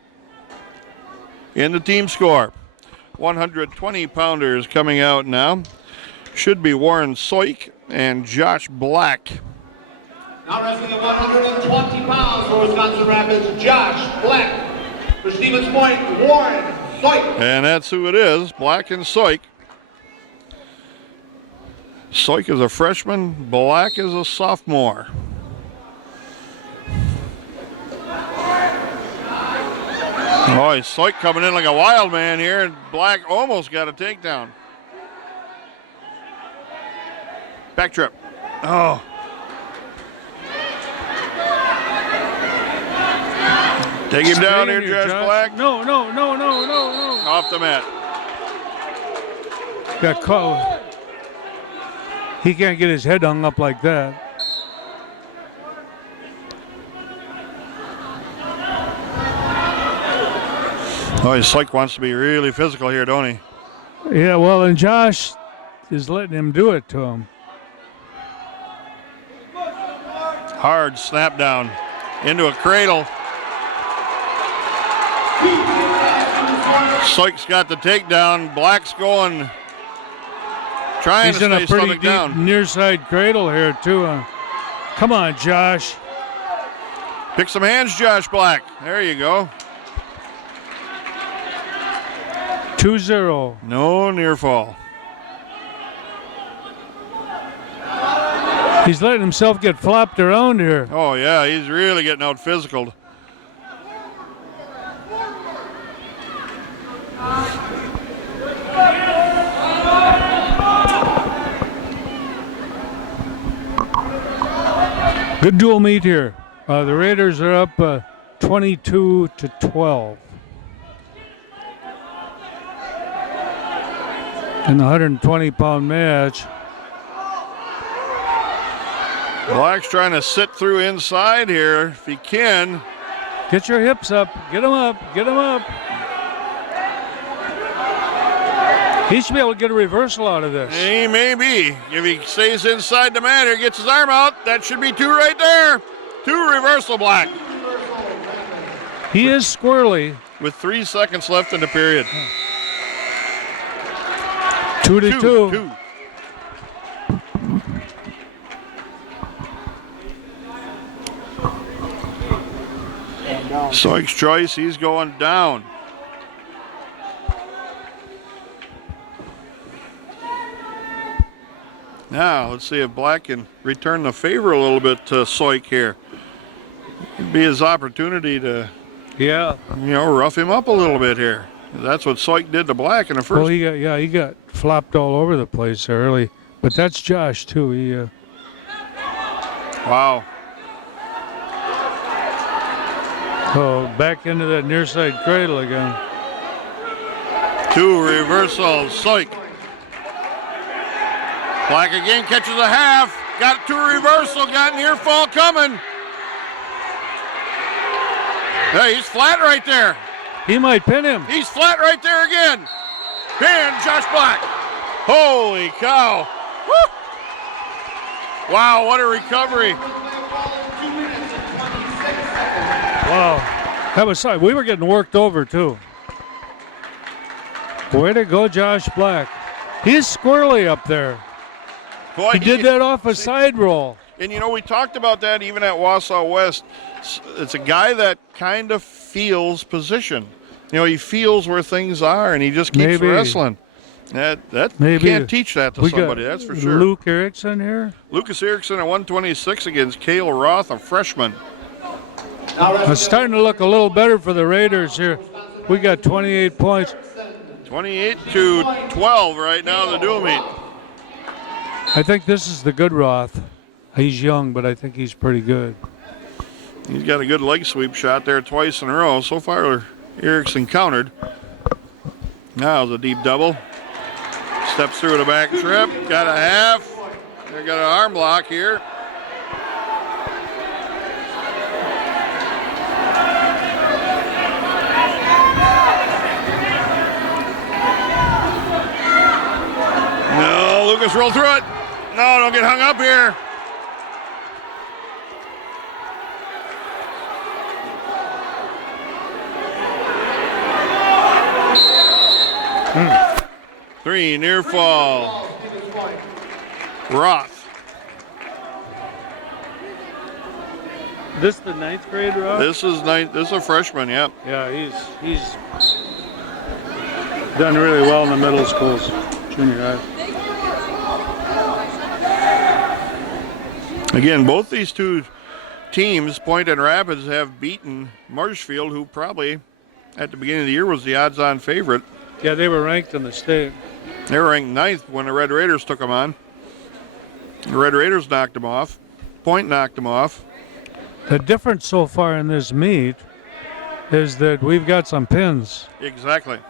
in the team score. 120-pounders coming out now. Should be Warren Soik and Josh Black. Now wrestling at 120 pounds for Wisconsin Rapids, Josh Black. For Stevens Point, Warren Soik. And that's who it is, Black and Soik. Soik is a freshman, Black is a sophomore. Oh, Soik coming in like a wild man here, and Black almost got a takedown. Back trip. Oh. Take him down here, Josh Black. No. Off the mat. Got caught. He can't get his head hung up like that. Oh, Soik wants to be really physical here, don't he? Yeah, well, and Josh is letting him do it to him. Hard snap down into a cradle. Soik's got the takedown. Black's going, trying He's to in stay a pretty stomach deep down. near side cradle here, too. Come on, Josh. Pick some hands, Josh Black. There you go. 2-0. No near fall. He's letting himself get flopped around here. Oh, yeah, he's really getting out physical. Good dual meet here. The Raiders are up 22-12 in the 120-pound match. Black's trying to sit through inside here if he can. Get your hips up. Get him up. Get him up. He should be able to get a reversal out of this. He may be. If he stays inside the mat or gets his arm out, that should be 2 right there. 2 reversal, Black. He is squirrely. With 3 seconds left in the period. 2-2. 2. Soik's choice, he's going down. Now, let's see if Black can return the favor a little bit to Soik here. It'd be his opportunity to, rough him up a little bit here. That's what Soik did to Black in the first. Well, he got flopped all over the place early. But that's Josh, too. Wow. Oh, back into that near side cradle again. 2 reversals, Soik. Black again catches a half. Got 2 reversal, got near fall coming. Hey, he's flat right there. He might pin him. He's flat right there again. Pin, Josh Black. Holy cow. Woo. Wow, what a recovery. Wow. That was we were getting worked over, too. Way to go, Josh Black. He's squirrely up there. Boy, he did that off a side roll. And, we talked about that even at Wausau West. It's a guy that kind of feels position. He feels where things are, and he just keeps wrestling. You can't teach that to somebody, that's for sure. Luke Erickson here. Lucas Erickson at 126 against Cale Roth, a freshman. It's starting to look a little better for the Raiders here. We got 28 points. 28-12 right now, the dual meet. I think this is the good Roth. He's young, but I think he's pretty good. He's got a good leg sweep shot there twice in a row. So far, Erickson countered. Now the deep double. Steps through the back trip. Got a half. They got an arm lock here. Lucas roll through it. No, don't get hung up here. Three, near fall. Roth. This the 9th grade, Rob? This is a freshman, yep. Yeah, he's done really well in the middle schools, junior high. Again, both these two teams, Point and Rapids, have beaten Marshfield, who probably at the beginning of the year was the odds-on favorite. Yeah, they were ranked in the state. They were ranked 9th when the Red Raiders took them on. The Red Raiders knocked them off. Point knocked them off. The difference so far in this meet is that we've got some pins. Exactly.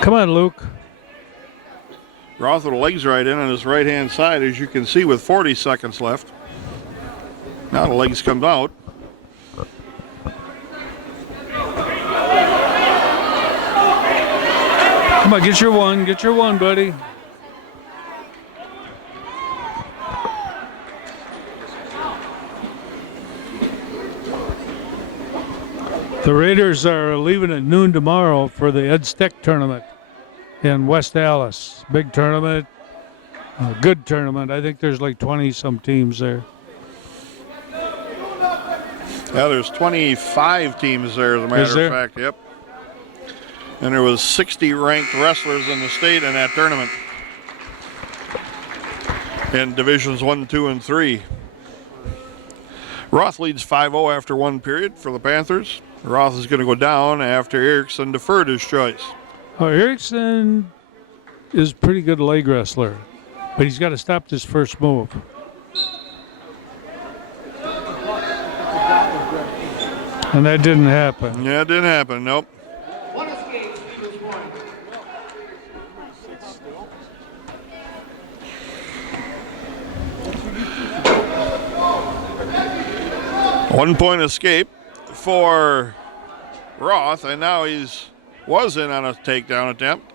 Come on, Luke. Roth with the legs right in on his right-hand side, as you can see, with 40 seconds left. Now the legs come out. Come on, get your one, buddy. The Raiders are leaving at noon tomorrow for the Ed Steck tournament in West Allis. Big tournament, a good tournament. I think there's like 20-some teams there. Yeah, there's 25 teams there, as a matter of fact. Yep. And there was 60 ranked wrestlers in the state in that tournament. In divisions 1, 2, and 3. Roth leads 5-0 after one period for the Panthers. Roth is going to go down after Erickson deferred his choice. Oh, Erickson is a pretty good leg wrestler, but he's got to stop this first move. And that didn't happen. Yeah, it didn't happen, nope. One escape, Stevens Point. One point escape for Roth, and now was in on a takedown attempt.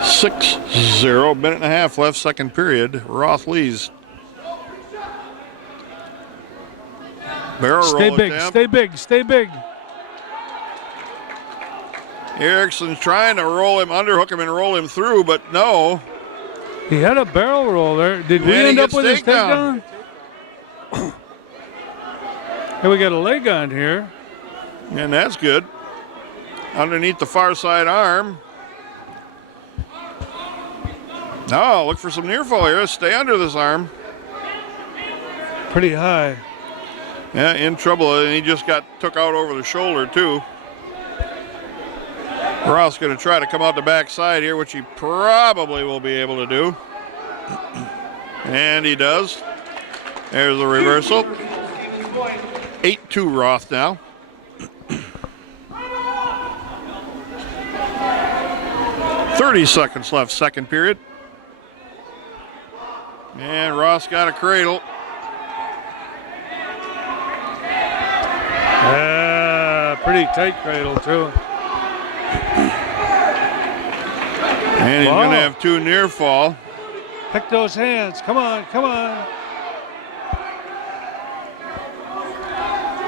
.60, minute and a half left, second period. Roth leads. Barrel Stay roll big, attempt. stay big, stay big. Erickson's trying to roll him, underhook him, and roll him through, but no. He had a barrel roll there. Did we And he end up gets with his takedown. takedown? And we got a leg on here. And that's good. Underneath the far side arm. No, look for some near fall here. Stay under this arm. Pretty high. Yeah, in trouble, and he just took out over the shoulder too. Roth's going to try to come out the backside here, which he probably will be able to do. And he does. There's the reversal. 8-2 Roth now. .30 seconds left, second period. And Roth's got a cradle. Pretty tight cradle too. And he's going to have two near fall. Pick those hands. Come on, come on.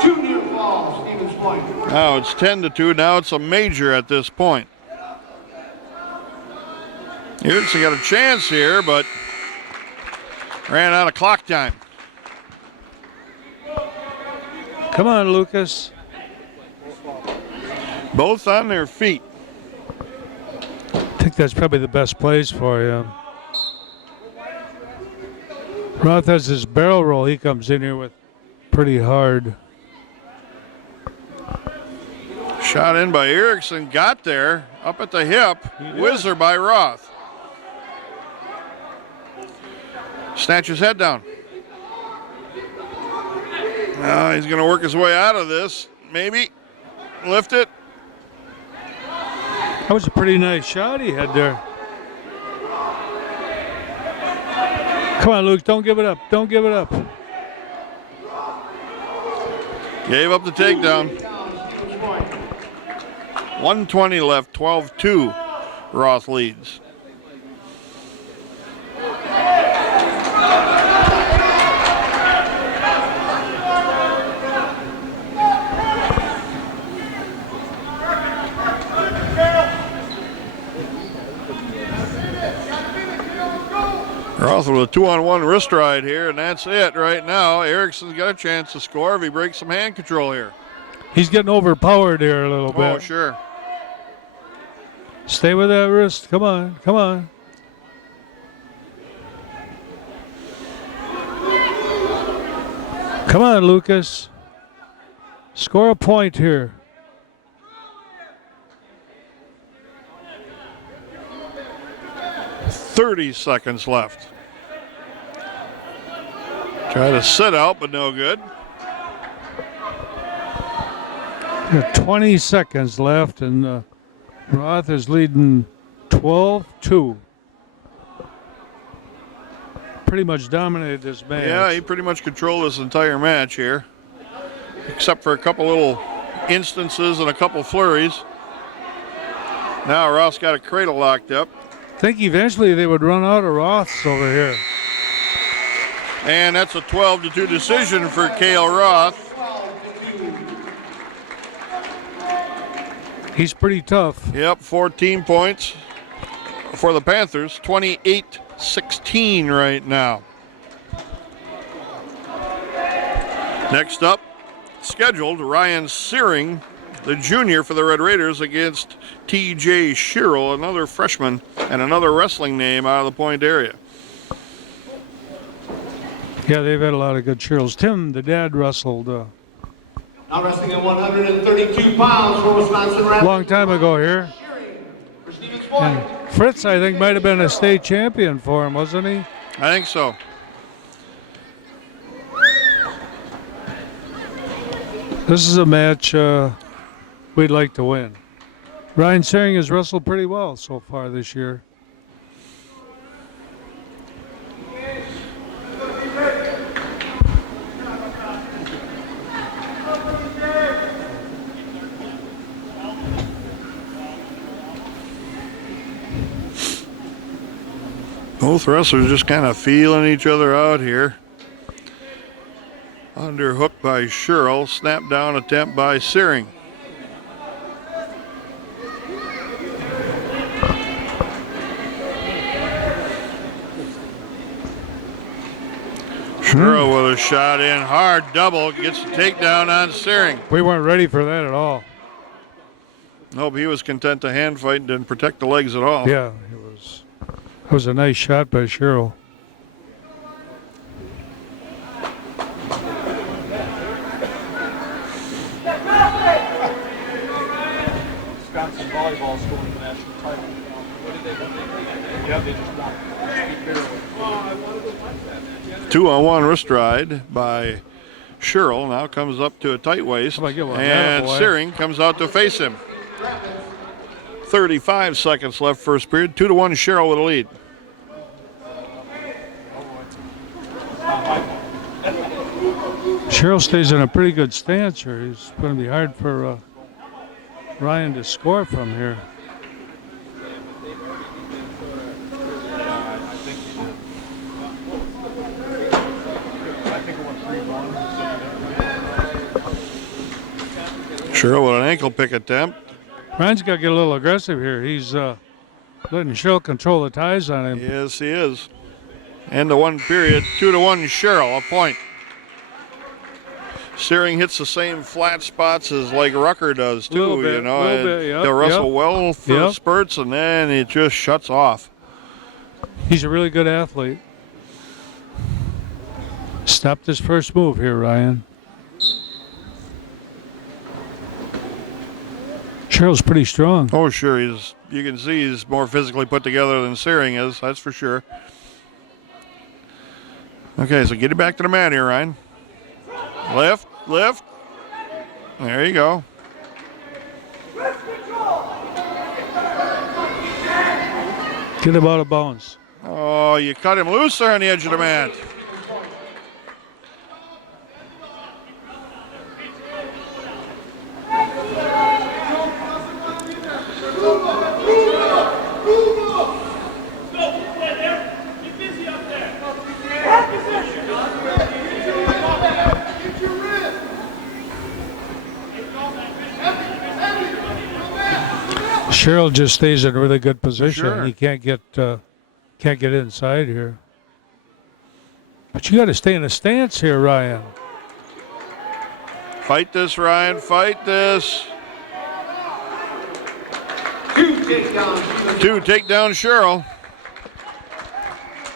Two near falls, Stevens Point. Now it's 10-2. Now it's a major at this point. Erickson got a chance here, but ran out of clock time. Come on, Lucas. Both on their feet. I think that's probably the best place for you. Roth has his barrel roll. He comes in here with pretty hard. Shot in by Erickson, got there, up at the hip, whizzer by Roth. Snatch his head down. Now he's going to work his way out of this, maybe. Lift it. That was a pretty nice shot he had there. Come on, Luke, don't give it up. Don't give it up. Gave up the takedown. 1:20 left, 12-2. Roth leads. Roth with a 2-on-1 wrist ride here, and that's it right now. Erickson's got a chance to score if he breaks some hand control here. He's getting overpowered here a little bit. Oh, sure. Stay with that wrist. Come on, come on. Come on, Lucas. Score a point here. .30 seconds left. Try to sit out, but no good. 20 seconds left, and Roth is leading 12-2. Pretty much dominated this match. Yeah, he pretty much controlled this entire match here, except for a couple little instances and a couple flurries. Now Roth's got a cradle locked up. I think eventually they would run out of Roths over here. And that's a 12-2 decision for Cale Roth. He's pretty tough. Yep, 14 points for the Panthers, 28-16 right now. Next up, scheduled, Ryan Searing, the junior for the Red Raiders, against T.J. Sherrill, another freshman and another wrestling name out of the Point area. Yeah, they've had a lot of good Sherrills. Tim, the dad, wrestled Now wrestling at 132 pounds for Wisconsin Rapids. a long time ago here. And Fritz, I think, might have been a state champion for him, wasn't he? I think so. This is a match we'd like to win. Ryan Searing has wrestled pretty well so far this year. Both wrestlers just kind of feeling each other out here. Underhook by Sherrill, snap down attempt by Searing. Sherrill with a shot in, hard double, gets the takedown on Searing. We weren't ready for that at all. Nope, he was content to hand fight and didn't protect the legs at all. Yeah, it was a nice shot by Sherrill. Wisconsin volleyball is going to the national title. What did they do? Yeah, they just won. 2-on-1 wrist ride by Sherrill. Now comes up to a tight waist. And Searing comes out to face him. 35 seconds left first period. 2-1 Sherrill with a lead. Sherrill stays in a pretty good stance here. It's going to be hard for Ryan to score from here. Sherrill with an ankle pick attempt. Ryan's got to get a little aggressive here. He's letting Sherrill control the ties on him. Yes, he is. End of one period. 2-1 Sherrill, a point. Searing hits the same flat spots as like Rucker does too, Bit, you know. Bit, yep, They'll wrestle yep. well for spurts, and then it just shuts off. He's a really good athlete. Stopped his first move here, Ryan. Sherrill's pretty strong. Oh, sure. You can see he's more physically put together than Searing is. That's for sure. Okay, so get it back to the mat here, Ryan. Lift. There you go. Get him out of bounds. Oh, you cut him loose there on the edge of the mat. Cheryl just stays in a really good position. Sure. He can't get inside here. But you got to stay in a stance here, Ryan. Fight this, Ryan. Fight this. 2 take down Cheryl.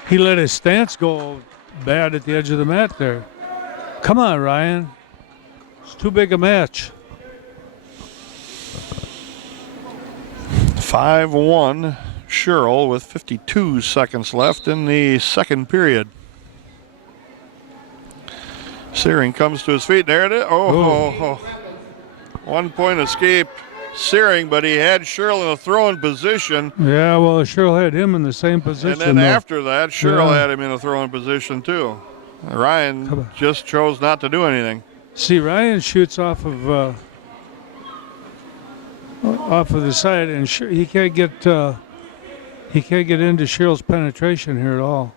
He let his stance go bad at the edge of the mat there. Come on, Ryan. It's too big a match. 5-1 Cheryl with 52 seconds left in the second period. Searing comes to his feet. There it is. Oh. 1 point escape Searing, but he had Cheryl in a throwing position. Yeah, well, Cheryl had him in the same position. And then though. after that, Cheryl had him in a throwing position too. Ryan just chose not to do anything. See, Ryan shoots off of the side, and he can't get into Cheryl's penetration here at all.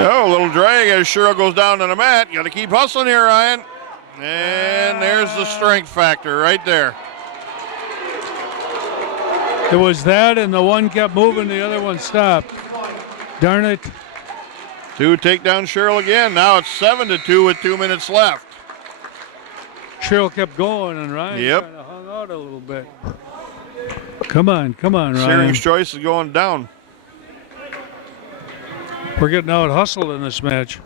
Oh, a little drag as Cheryl goes down to the mat. You got to keep hustling here, Ryan. And there's the strength factor right there. It was that, and the one kept moving, the other one stopped. Darn it. 2 take down Cheryl again. Now it's 7-2 with 2 minutes left. Cheryl kept going, and Ryan kind of hung out a little bit. Come on, Ryan. Searing's choice is going down. We're getting out hustled in this match.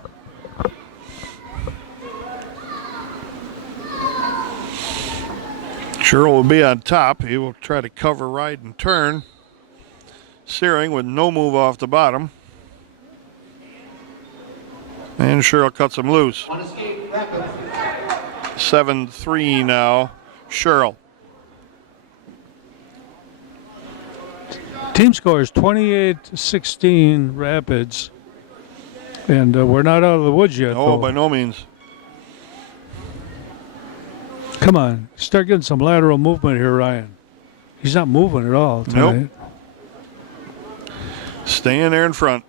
Cheryl will be on top. He will try to cover, ride, and turn. Searing with no move off the bottom. And Cheryl cuts him loose. 7-3 now, Cheryl. Team score is 28-16 Rapids. And we're not out of the woods yet. Oh, though. by no means. Come on, start getting some lateral movement here, Ryan. He's not moving at all tonight. Nope. Staying there in front.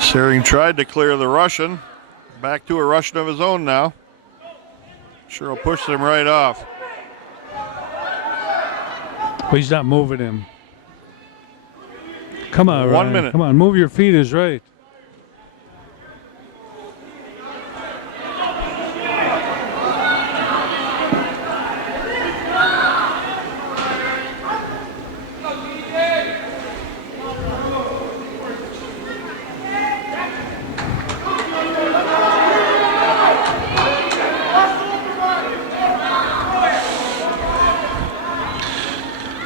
Searing tried to clear the Russian. Back to a Russian of his own now. Cheryl pushed him right off. But he's not moving him. Come on, 1 Ryan. minute. Come on, move your feet is right.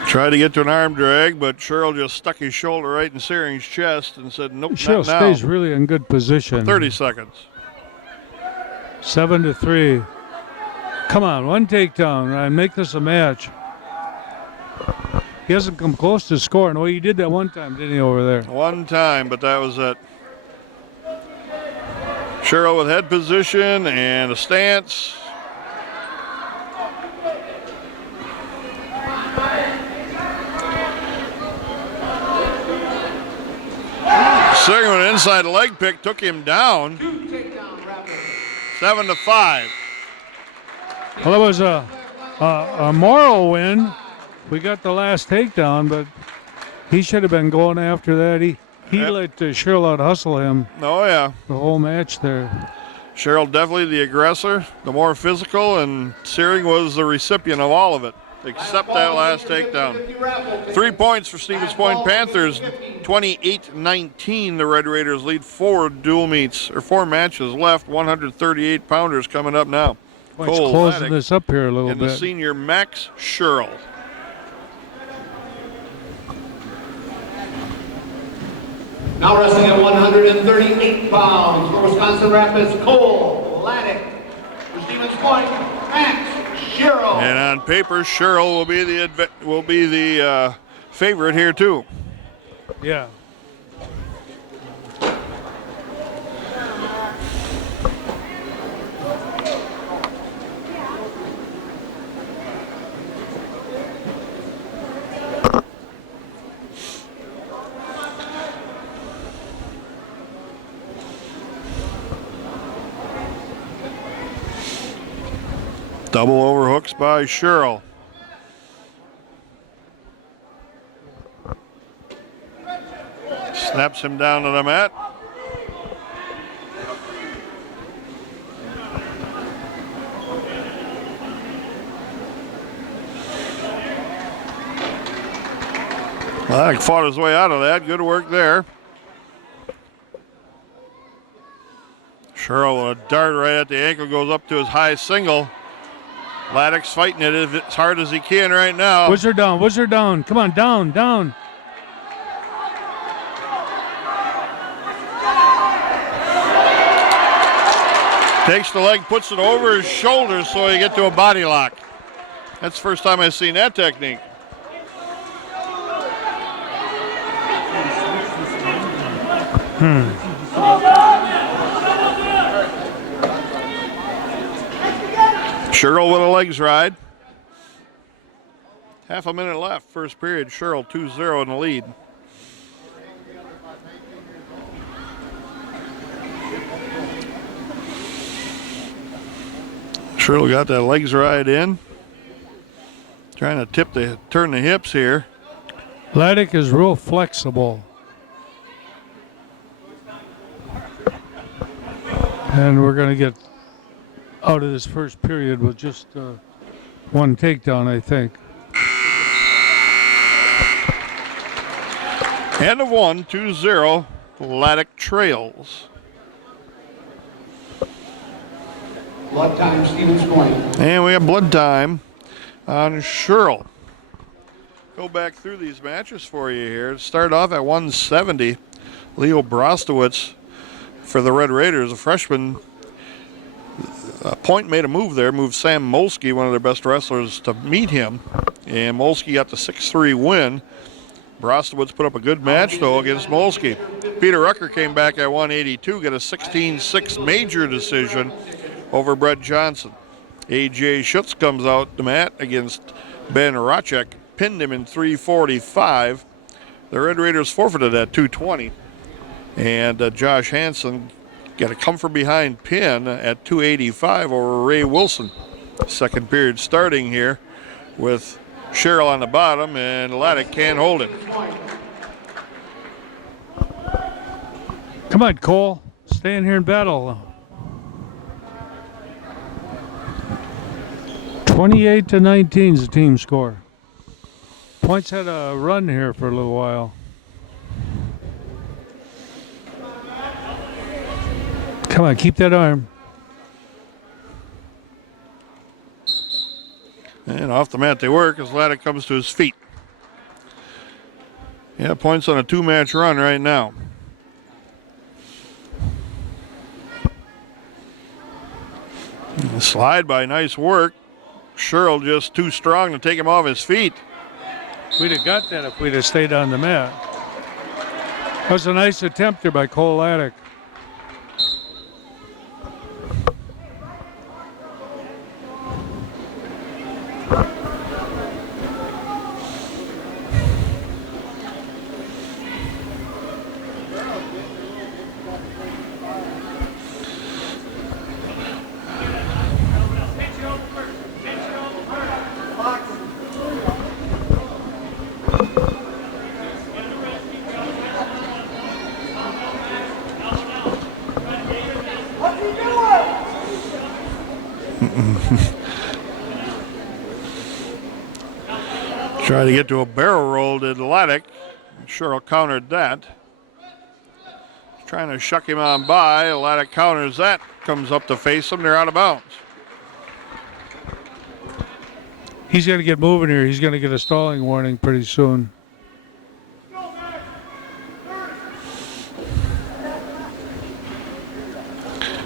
Tried to get to an arm drag, but Cheryl just stuck his shoulder right in Searing's chest and said, nope, Cheryl not now. stays really in good position. 30 seconds. 7-3. Come on, one takedown, Ryan. Make this a match. He hasn't come close to scoring. Oh, he did that one time, didn't he, over there? One time, but that was it. Cheryl with head position and a stance. Searing with an inside leg pick took him down. 7-5. Well, it was a moral win. We got the last takedown, but he should have been going after that. He let Cheryl out hustle him. Oh, yeah. The whole match there. Cheryl definitely the aggressor, the more physical, and Searing was the recipient of all of it, except that last takedown. 3 points for Stevens Point Panthers. 28-19, the Red Raiders lead. 4 matches left. 138-pounders coming up now. Points closing this up here a little and bit. the senior Max Cheryl. Now wrestling at 138 pounds for Wisconsin Rapids, Cole Laddick. For Stevens Point, Max Cheryl. And on paper, Cheryl will be the favorite here too. Yeah. Double overhooks by Sherrill. Snaps him down to the mat. Laddick fought his way out of that. Good work there. Sherrill with a dart right at the ankle, goes up to his high single. Laddick's fighting it as hard as he can right now. Whizzer down, whizzer down. Come on, down, down. Takes the leg, puts it over his shoulders so he get to a body lock. That's the first time I've seen that technique. Sherrill with a legs ride. Half a minute left, first period. Sherrill 2-0 in the lead. Sherrill got that legs ride in. Trying to turn the hips here. Laddick is real flexible. And we're going to get out of this first period with just one takedown, I think. End of one, 2-0. Laddick trails. Blood time, Stevens Point. And we have blood time on Sherrill. Go back through these matches for you here. Start off at 170. Leo Brostowitz for the Red Raiders, a freshman. Point made a move there, moved Sam Molsky, one of their best wrestlers, to meet him. And Molsky got the 6-3 win. Brostowitz put up a good match, though, against Molsky. Peter Rucker came back at 182, got a 16-6 major decision over Brett Johnson. A.J. Schutz comes out the mat against Ben Racek, pinned him in 345. The Red Raiders forfeited at 220. And Josh Hansen got a come from behind pin at 285 over Ray Wilson. Second period starting here with Sherrill on the bottom, and Laddick can't hold him. Come on, Cole. Stay in here and battle. 28-19 is the team score. Points had a run here for a little while. Come on, keep that arm. And off the mat they work as Laddick comes to his feet. Yeah, points on a two-match run right now. Slide by, nice work. Sherrill just too strong to take him off his feet. We'd have got that if we'd have stayed on the mat. That was a nice attempt there by Cole Laddick. Tried to get to a barrel roll, did Laddick. Sherrill countered that. Trying to shuck him on by. Laddick counters that. Comes up to face him. They're out of bounds. He's got to get moving here. He's going to get a stalling warning pretty soon.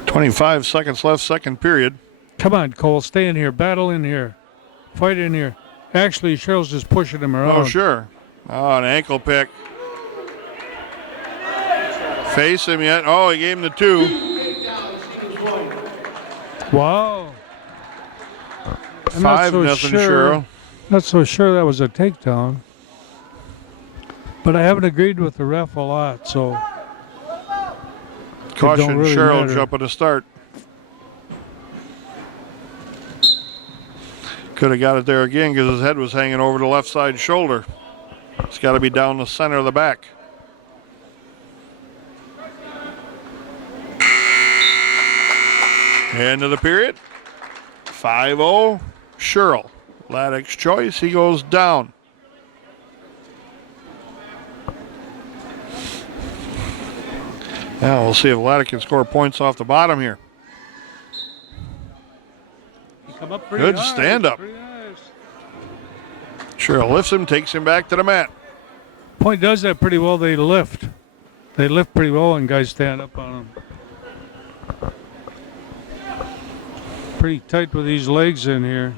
.25 seconds left, second period. Come on, Cole. Stay in here. Battle in here. Fight in here. Actually, Sherrill's just pushing him around. Oh, sure. Oh, an ankle pick. Face him yet. Oh, he gave him the 2. Wow. I'm 5-0 Sherrill. Not so sure that was a takedown. But I haven't agreed with the ref a lot, so. Caution, really Sherrill matter. jumping to start. Could have got it there again because his head was hanging over the left side shoulder. It's got to be down the center of the back. End of the period. 5-0, Sherrill. Laddick's choice, he goes down. Now we'll see if Laddick can score points off the bottom here. Come up pretty Good high, stand up. pretty nice. Sherrill lifts him, takes him back to the mat. Point does that pretty well. They lift. They lift pretty well and guys stand up on them. Pretty tight with these legs in here.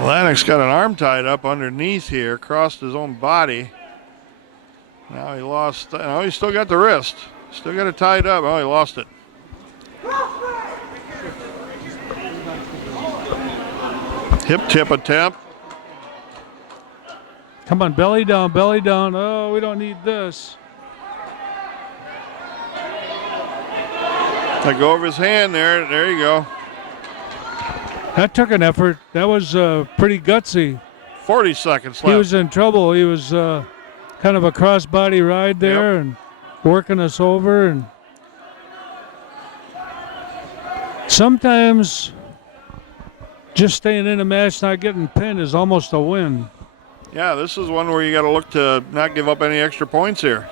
Laddick's got an arm tied up underneath here, crossed his own body. Now he lost, no, he still got the wrist. Still got it tied up. Oh, he lost it. Hip tip attempt. Come on, belly down, belly down. Oh, we don't need this. Let go of his hand there. There you go. That took an effort. That was pretty gutsy. 40 seconds left. He was in trouble. He was kind of a crossbody ride there and working us over. And sometimes just staying in a match, not getting pinned is almost a win. Yeah, this is one where you got to look to not give up any extra points here.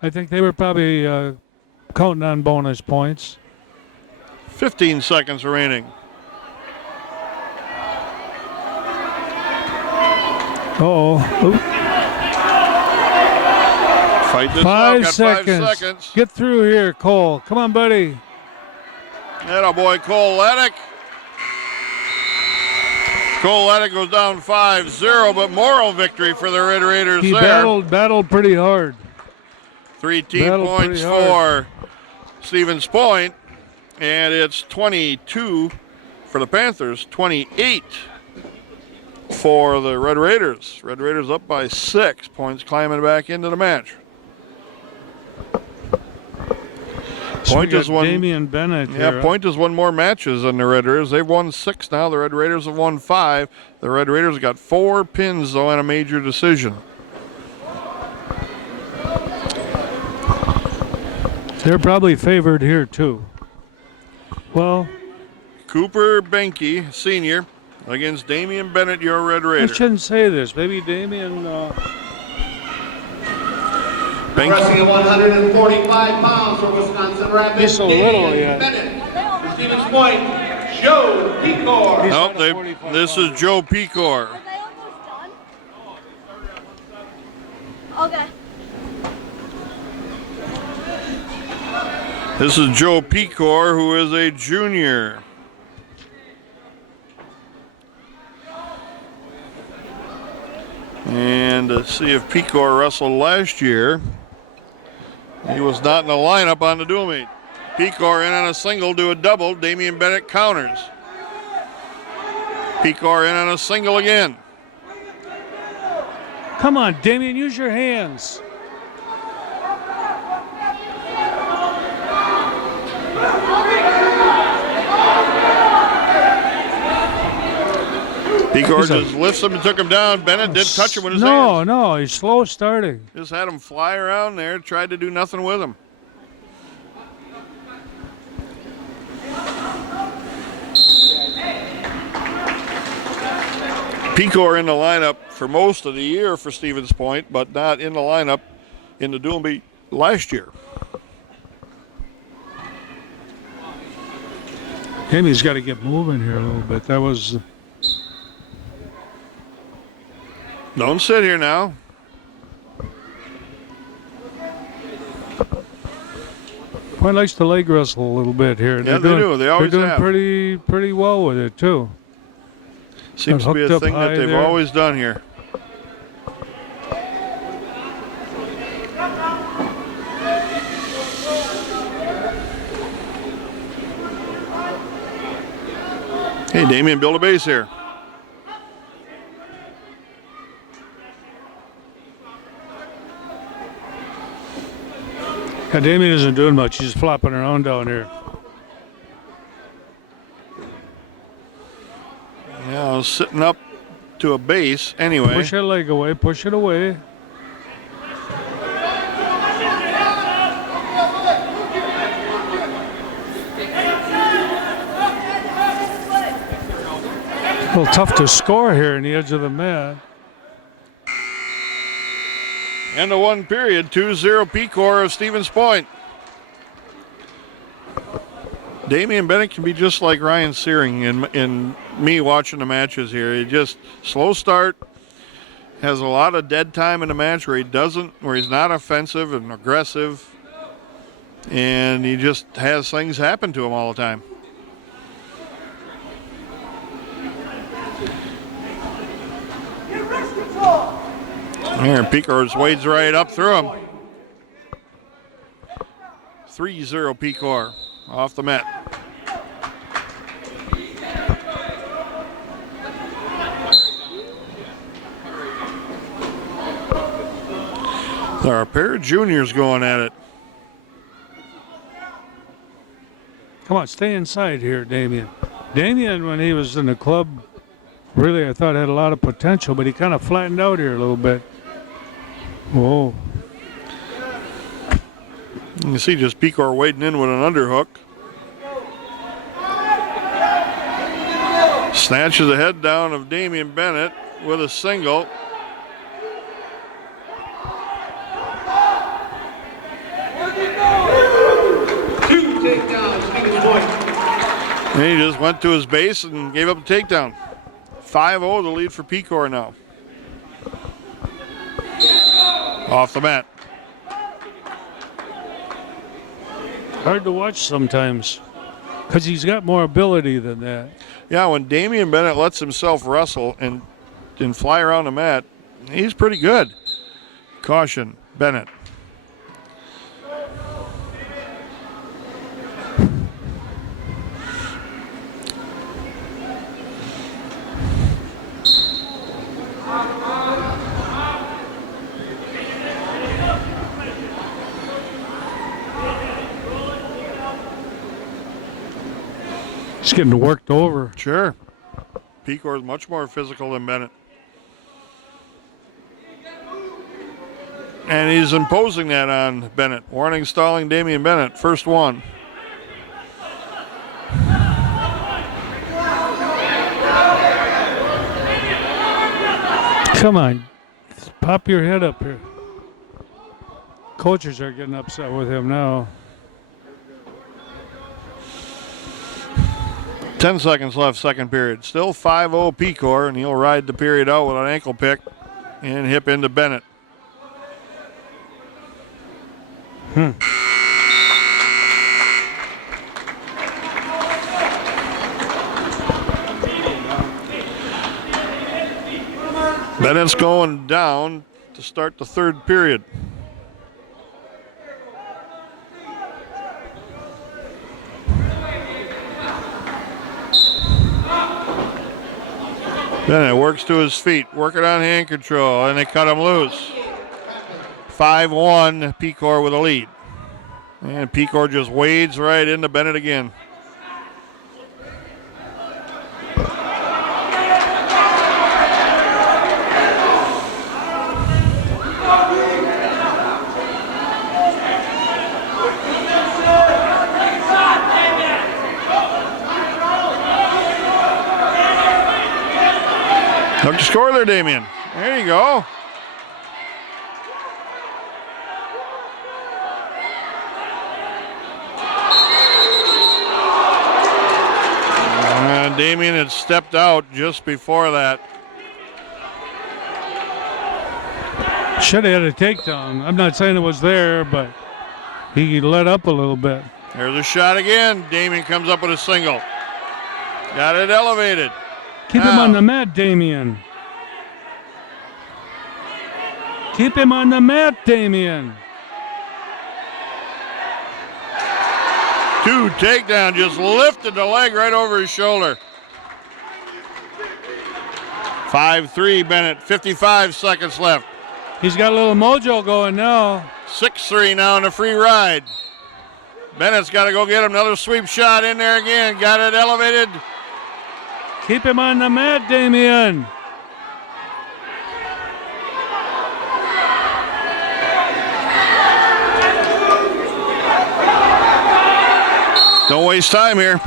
I think they were probably counting on bonus points. 15 seconds remaining. Uh-oh. Oop. Fight this out. 5 Got seconds. 5 seconds. Get through here, Cole. Come on, buddy. Atta boy, Cole Laddick. Cole Laddick goes down 5-0, but moral victory for the Red Raiders He there. battled pretty hard. 3 team battled points pretty hard. for Stevens Point, and it's 22 for the Panthers, 28 for the Red Raiders. Red Raiders up by 6 points, climbing back into the match. Point has won. Damian Bennett. Yeah, here. Point has won more matches than the Red Raiders. They've won 6 now. The Red Raiders have won 5. The Red Raiders got 4 pins, though, and a major decision. They're probably favored here, too. Well, Cooper Benke, senior, against Damian Bennett, your Red I Raider. shouldn't say this. Maybe Damian. Benke. Wrestling at 145 pounds from Wisconsin Rapids, He's so little, Damian yeah. Bennett. For Stevens Point, Joe Pecor. Nope, this is Joe Pecor. Are they almost done? Okay. This is Joe Pecor, who is a junior. And let's see if Pecor wrestled last year. He was not in the lineup on the dual meet. Pecor in on a single, do a double. Damian Bennett counters. Pecor in on a single again. Come on, Damian, use your hands. Pecor just lifts him and took him down. Bennett did touch him with his hands. No, he's slow starting. Just had him fly around there, tried to do nothing with him. Pecor in the lineup for most of the year for Stevens Point, but not in the lineup in the dual meet last year. Damian's got to get moving here a little bit. That was. Don't sit here now. Point likes to leg wrestle a little bit here. Yeah, they do. They always They're doing have. pretty well with it too. Seems to be hooked a up thing that high they've there. always done here. Hey, Damien, build a base here. Yeah, Damien isn't doing much. He's flopping around down here. Yeah, I was sitting up to a base anyway. Push that leg away. Push it away. A little tough to score here in the edge of the mat. End of one period, 2-0 P-Core of Stevens Point. Damian Bennett can be just like Ryan Searing in me watching the matches here. He just slow start, has a lot of dead time in the match where he's not offensive and aggressive, and he just has things happen to him all the time. Here, P-Core wades right up through him. 3-0 P-Core off the mat. There are a pair of juniors going at it. Come on, stay inside here, Damien. Damien, when he was in the club, really I thought had a lot of potential, but he kind of flattened out here a little bit. Whoa. You can see just P-Core wading in with an underhook. Snatches the head down of Damian Bennett with a single. Two takedowns, Stevens Point. And he just went to his base and gave up the takedown. 5-0 the lead for P-Core now. Off the mat. Hard to watch sometimes because he's got more ability than that. Yeah, when Damian Bennett lets himself wrestle and fly around the mat, he's pretty good. Caution, Bennett. He's getting worked over. Sure. P-Core is much more physical than Bennett. And he's imposing that on Bennett. Warning stalling Damian Bennett. First one. Come on. Pop your head up here. Coaches are getting upset with him now. 10 seconds left, second period. Still 5-0 P-Core, and he'll ride the period out with an ankle pick and hip into Bennett. Bennett's going down to start the third period. Bennett works to his feet, working on hand control, and they cut him loose. 5-1, P-Core with a lead. And P-Core just wades right into Bennett again. Look to score there, Damien. There you go. Damien had stepped out just before that. Should have had a takedown. I'm not saying it was there, but he let up a little bit. There's a shot again. Damien comes up with a single. Got it elevated. Keep him on the mat, Damien. Keep him on the mat, Damien. 2 takedown, just lifted the leg right over his shoulder. 5-3 Bennett, 55 seconds left. He's got a little mojo going now. 6-3 now in the free ride. Bennett's got to go get him. Another sweep shot in there again. Got it elevated. Keep him on the mat, Damien. Don't waste time here.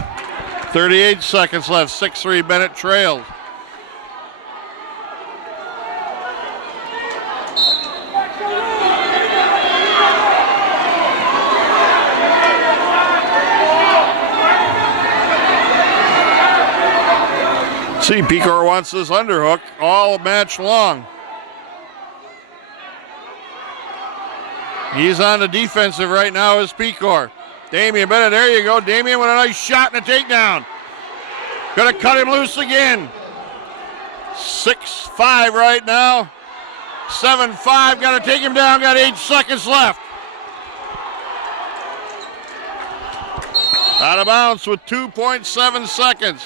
38 seconds left. 6-3 Bennett trails. See, Picor wants this underhook all match long. He's on the defensive right now as Picor. Damien Bennett, there you go. Damien with a nice shot and a takedown. Gonna cut him loose again. 6-5 right now. 7-5, gotta take him down, got 8 seconds left. Out of bounds with 2.7 seconds.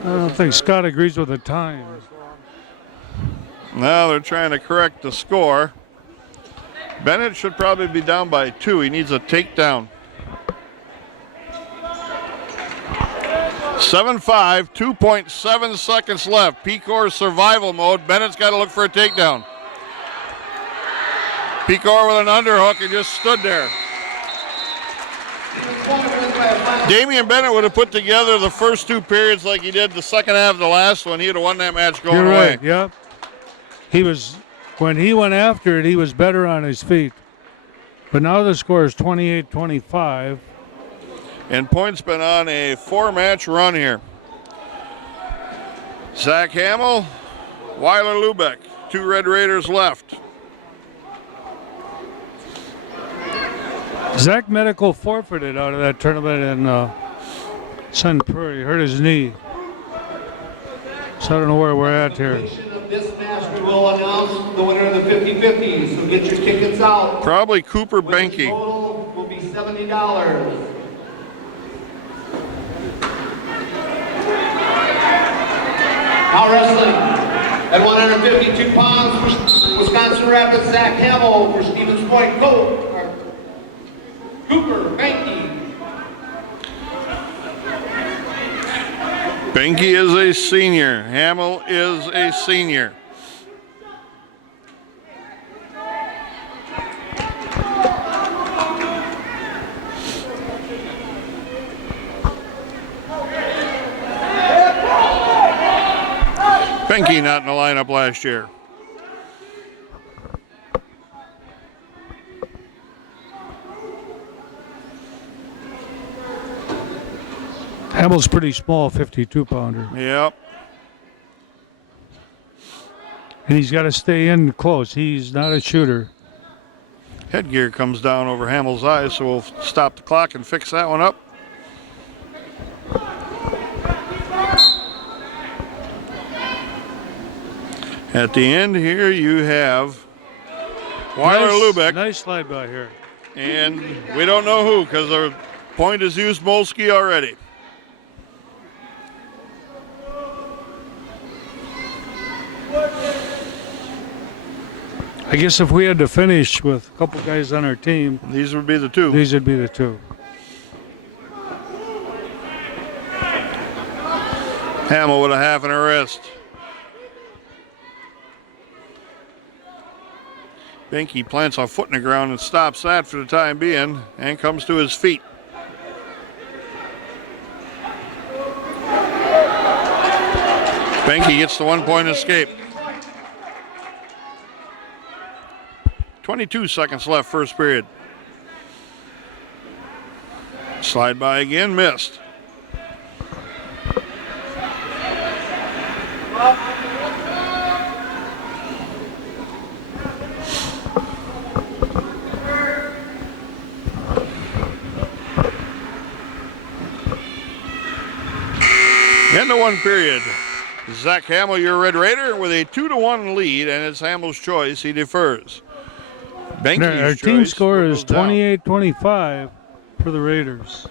I don't think Scott agrees with the time. Now they're trying to correct the score. Bennett should probably be down by 2. He needs a takedown. 7-5, 2.7 seconds left. Picor survival mode. Bennett's got to look for a takedown. Picor with an underhook and just stood there. Damien Bennett would have put together the first 2 periods like he did the second half of the last one. He would have won that match going You're away. right, yep. When he went after it, he was better on his feet. But now the score is 28-25. And Point's been on a 4-match run here. Zach Hamill, Weiler Lubeck, 2 Red Raiders left. Zach Medical forfeited out of that tournament in Sun Prairie. He hurt his knee. So I don't know where we're at here. Of this match, we will announce the winner of the 50-50, so get your tickets out. Probably Cooper Winner's Benke. total will be $70. Now wrestling at 152 pounds, Wisconsin Rapids, Zach Hamill for Stevens Point, Cooper Benke. Benke is a senior. Hamill is a senior. Benke not in the lineup last year. Hamill's pretty small, 52-pounder. Yep. And he's got to stay in close. He's not a shooter. Headgear comes down over Hamill's eyes, so we'll stop the clock and fix that one up. At the end here, you have Weiler Lubeck. Nice slide by here. And we don't know who, because our Point has used Molsky already. I guess if we had to finish with a couple guys on our team, These would be the 2. these would be the 2. Hamill with a half in her wrist. Benke plants a foot in the ground and stops that for the time being and comes to his feet. Benke gets the 1-point escape. 22 seconds left, first period. Slide by again, missed. End of one period. Zach Hamill, your Red Raider, with a 2-1 lead, and it's Hamill's choice. He defers. Benke's Our team choice score is goes down. 28-25 for the Raiders.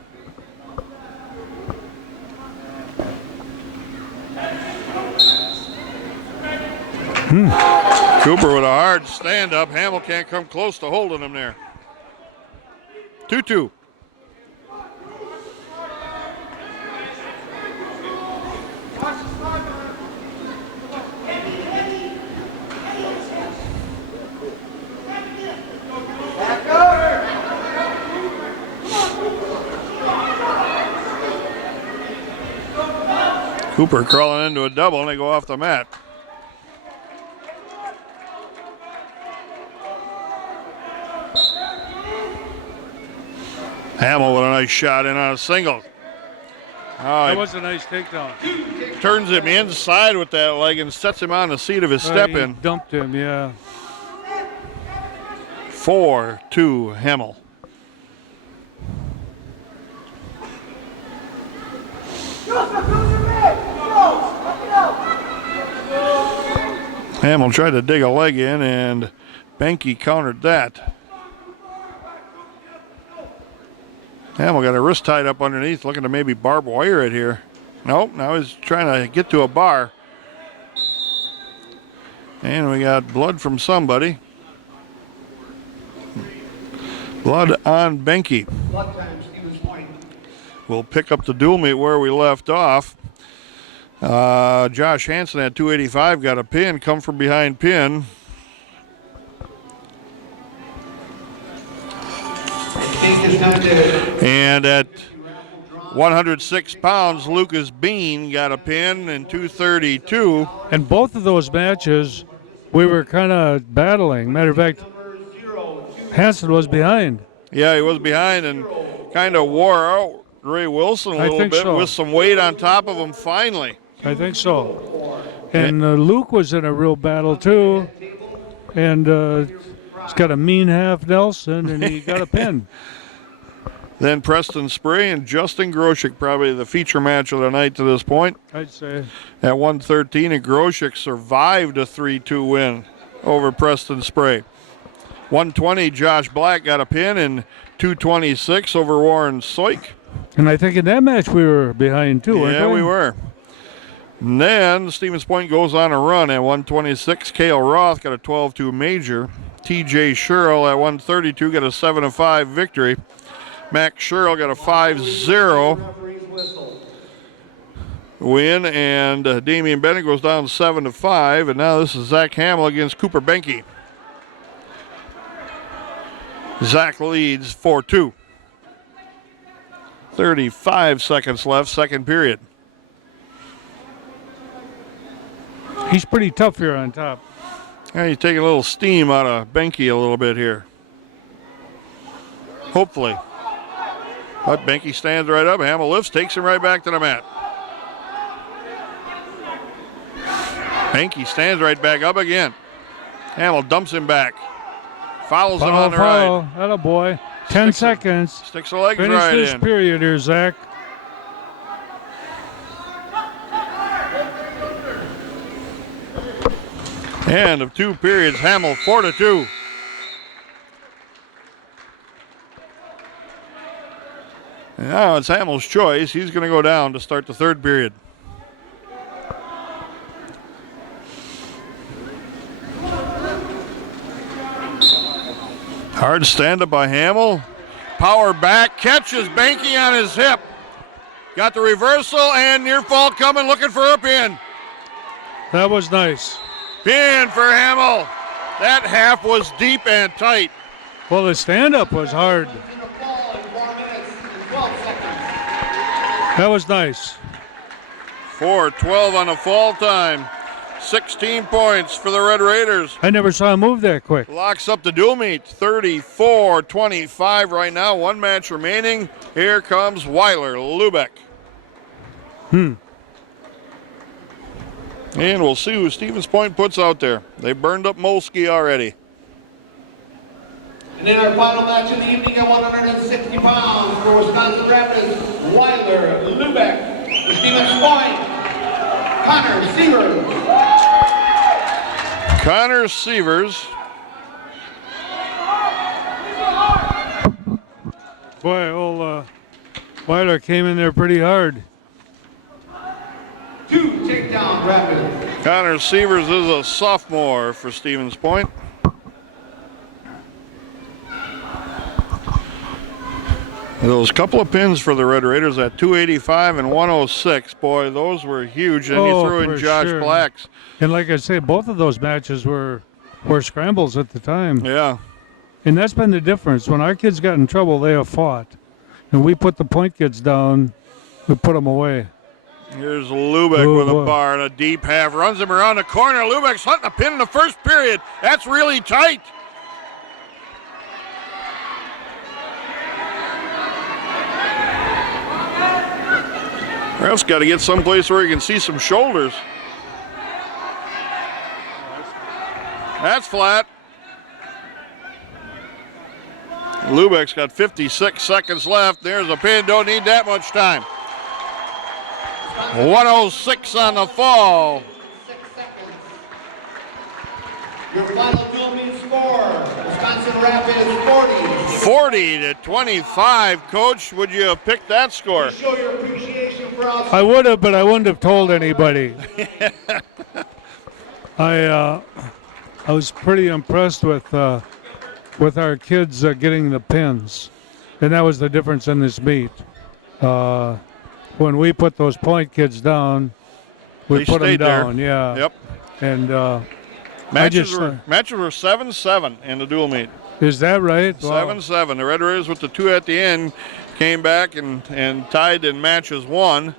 Cooper with a hard stand-up. Hamill can't come close to holding him there. 2-2. Cooper crawling into a double, and they go off the mat. Hamill with a nice shot in on a single. That was a nice takedown. Turns him inside with that leg and sets him on the seat of his step He in. dumped him, yeah. 4-2 Hamill. Hamill tried to dig a leg in, and Benke countered that. Hamill got a wrist tied up underneath, looking to maybe barbed wire it here. Nope, now he's trying to get to a bar. And we got blood from somebody. Blood on Benke. Blood time, Stevens Point. We'll pick up the dual meet where we left off. Josh Hansen at 285 got a pin, come from behind pin. And at 106 pounds, Lucas Bean got a pin in 232. And both of those matches, we were kind of battling. Matter of fact, Hansen was behind. Yeah, he was behind and kind of wore out Ray Wilson a little bit with some weight on top of him finally. I think so. And Luke was in a real battle too. And he's got a mean half Nelson, and he got a pin. Then Preston Spray and Justin Groshek, probably the feature match of the night to this point. I'd say. At 113, and Groshek survived a 3-2 win over Preston Spray. 120, Josh Black got a pin in 226 over Warren Soik. And I think in that match we were behind too, weren't we? Yeah, we were. And then Stevens Point goes on a run at 126. Cale Roth got a 12-2 major. TJ Sherrill at 132 got a 7-5 victory. Max Sherrill got a 5-0 win, and Damian Bennett goes down 7-5. And now this is Zach Hamill against Cooper Benke. Zach leads 4-2. 35 seconds left, second period. He's pretty tough here on top. Yeah, he's taking a little steam out of Benke a little bit here. Hopefully. But Benke stands right up. Hamill lifts, takes him right back to the mat. Benke stands right back up again. Hamill dumps him back. Follows him on the ride. Atta boy. 10 seconds. Sticks the legs Finish right this in. period here, Zach. End of two periods. Hamill 4-2. And now it's Hamill's choice. He's going to go down to start the third period. Hard stand-up by Hamill. Power back, catches Benke on his hip. Got the reversal and near fall coming, looking for a pin. That was nice. Pin for Hamill. That half was deep and tight. Well, the stand-up was hard. That was nice. 4-12 on the fall time. 16 points for the Red Raiders. I never saw him move that quick. Locks up the dual meet. 34-25 right now. One match remaining. Here comes Weiler Lubeck. And we'll see who Stevens Point puts out there. They burned up Molsky already. And in our final match of the evening at 160 pounds for Wisconsin Rapids, Weiler Lubeck. For Stevens Point, Connor Sievers. Boy, old Weiler came in there pretty hard. 2 takedown rapids. Connor Sievers is a sophomore for Stevens Point. Those couple of pins for the Red Raiders at 285 and 106. Boy, those were huge. And you threw in Josh sure. Black's. And like I say, both of those matches were scrambles at the time. Yeah. And that's been the difference. When our kids got in trouble, they have fought. And we put the point kids down, we put them away. Here's Lubeck with a bar and a deep half. Runs him around the corner. Lubeck's hunting a pin in the first period. That's really tight. Ref's got to get someplace where he can see some shoulders. That's flat. Lubeck's got 56 seconds left. There's a pin. Don't need that much time. 106 on the fall. 6 seconds. Your final dual mean score, Wisconsin Rapids 40. 40 to 25. Coach, would you have picked that score? Show your appreciation for us. I would have, but I wouldn't have told anybody. I was pretty impressed with our kids getting the pins, and that was the difference in this meet. When we put those point kids down, we put them down. Yeah. Yep. And matches were 7-7 in the dual meet. Is that right? 7-7. The Red Raiders with the 2 at the end came back and tied in matches 1.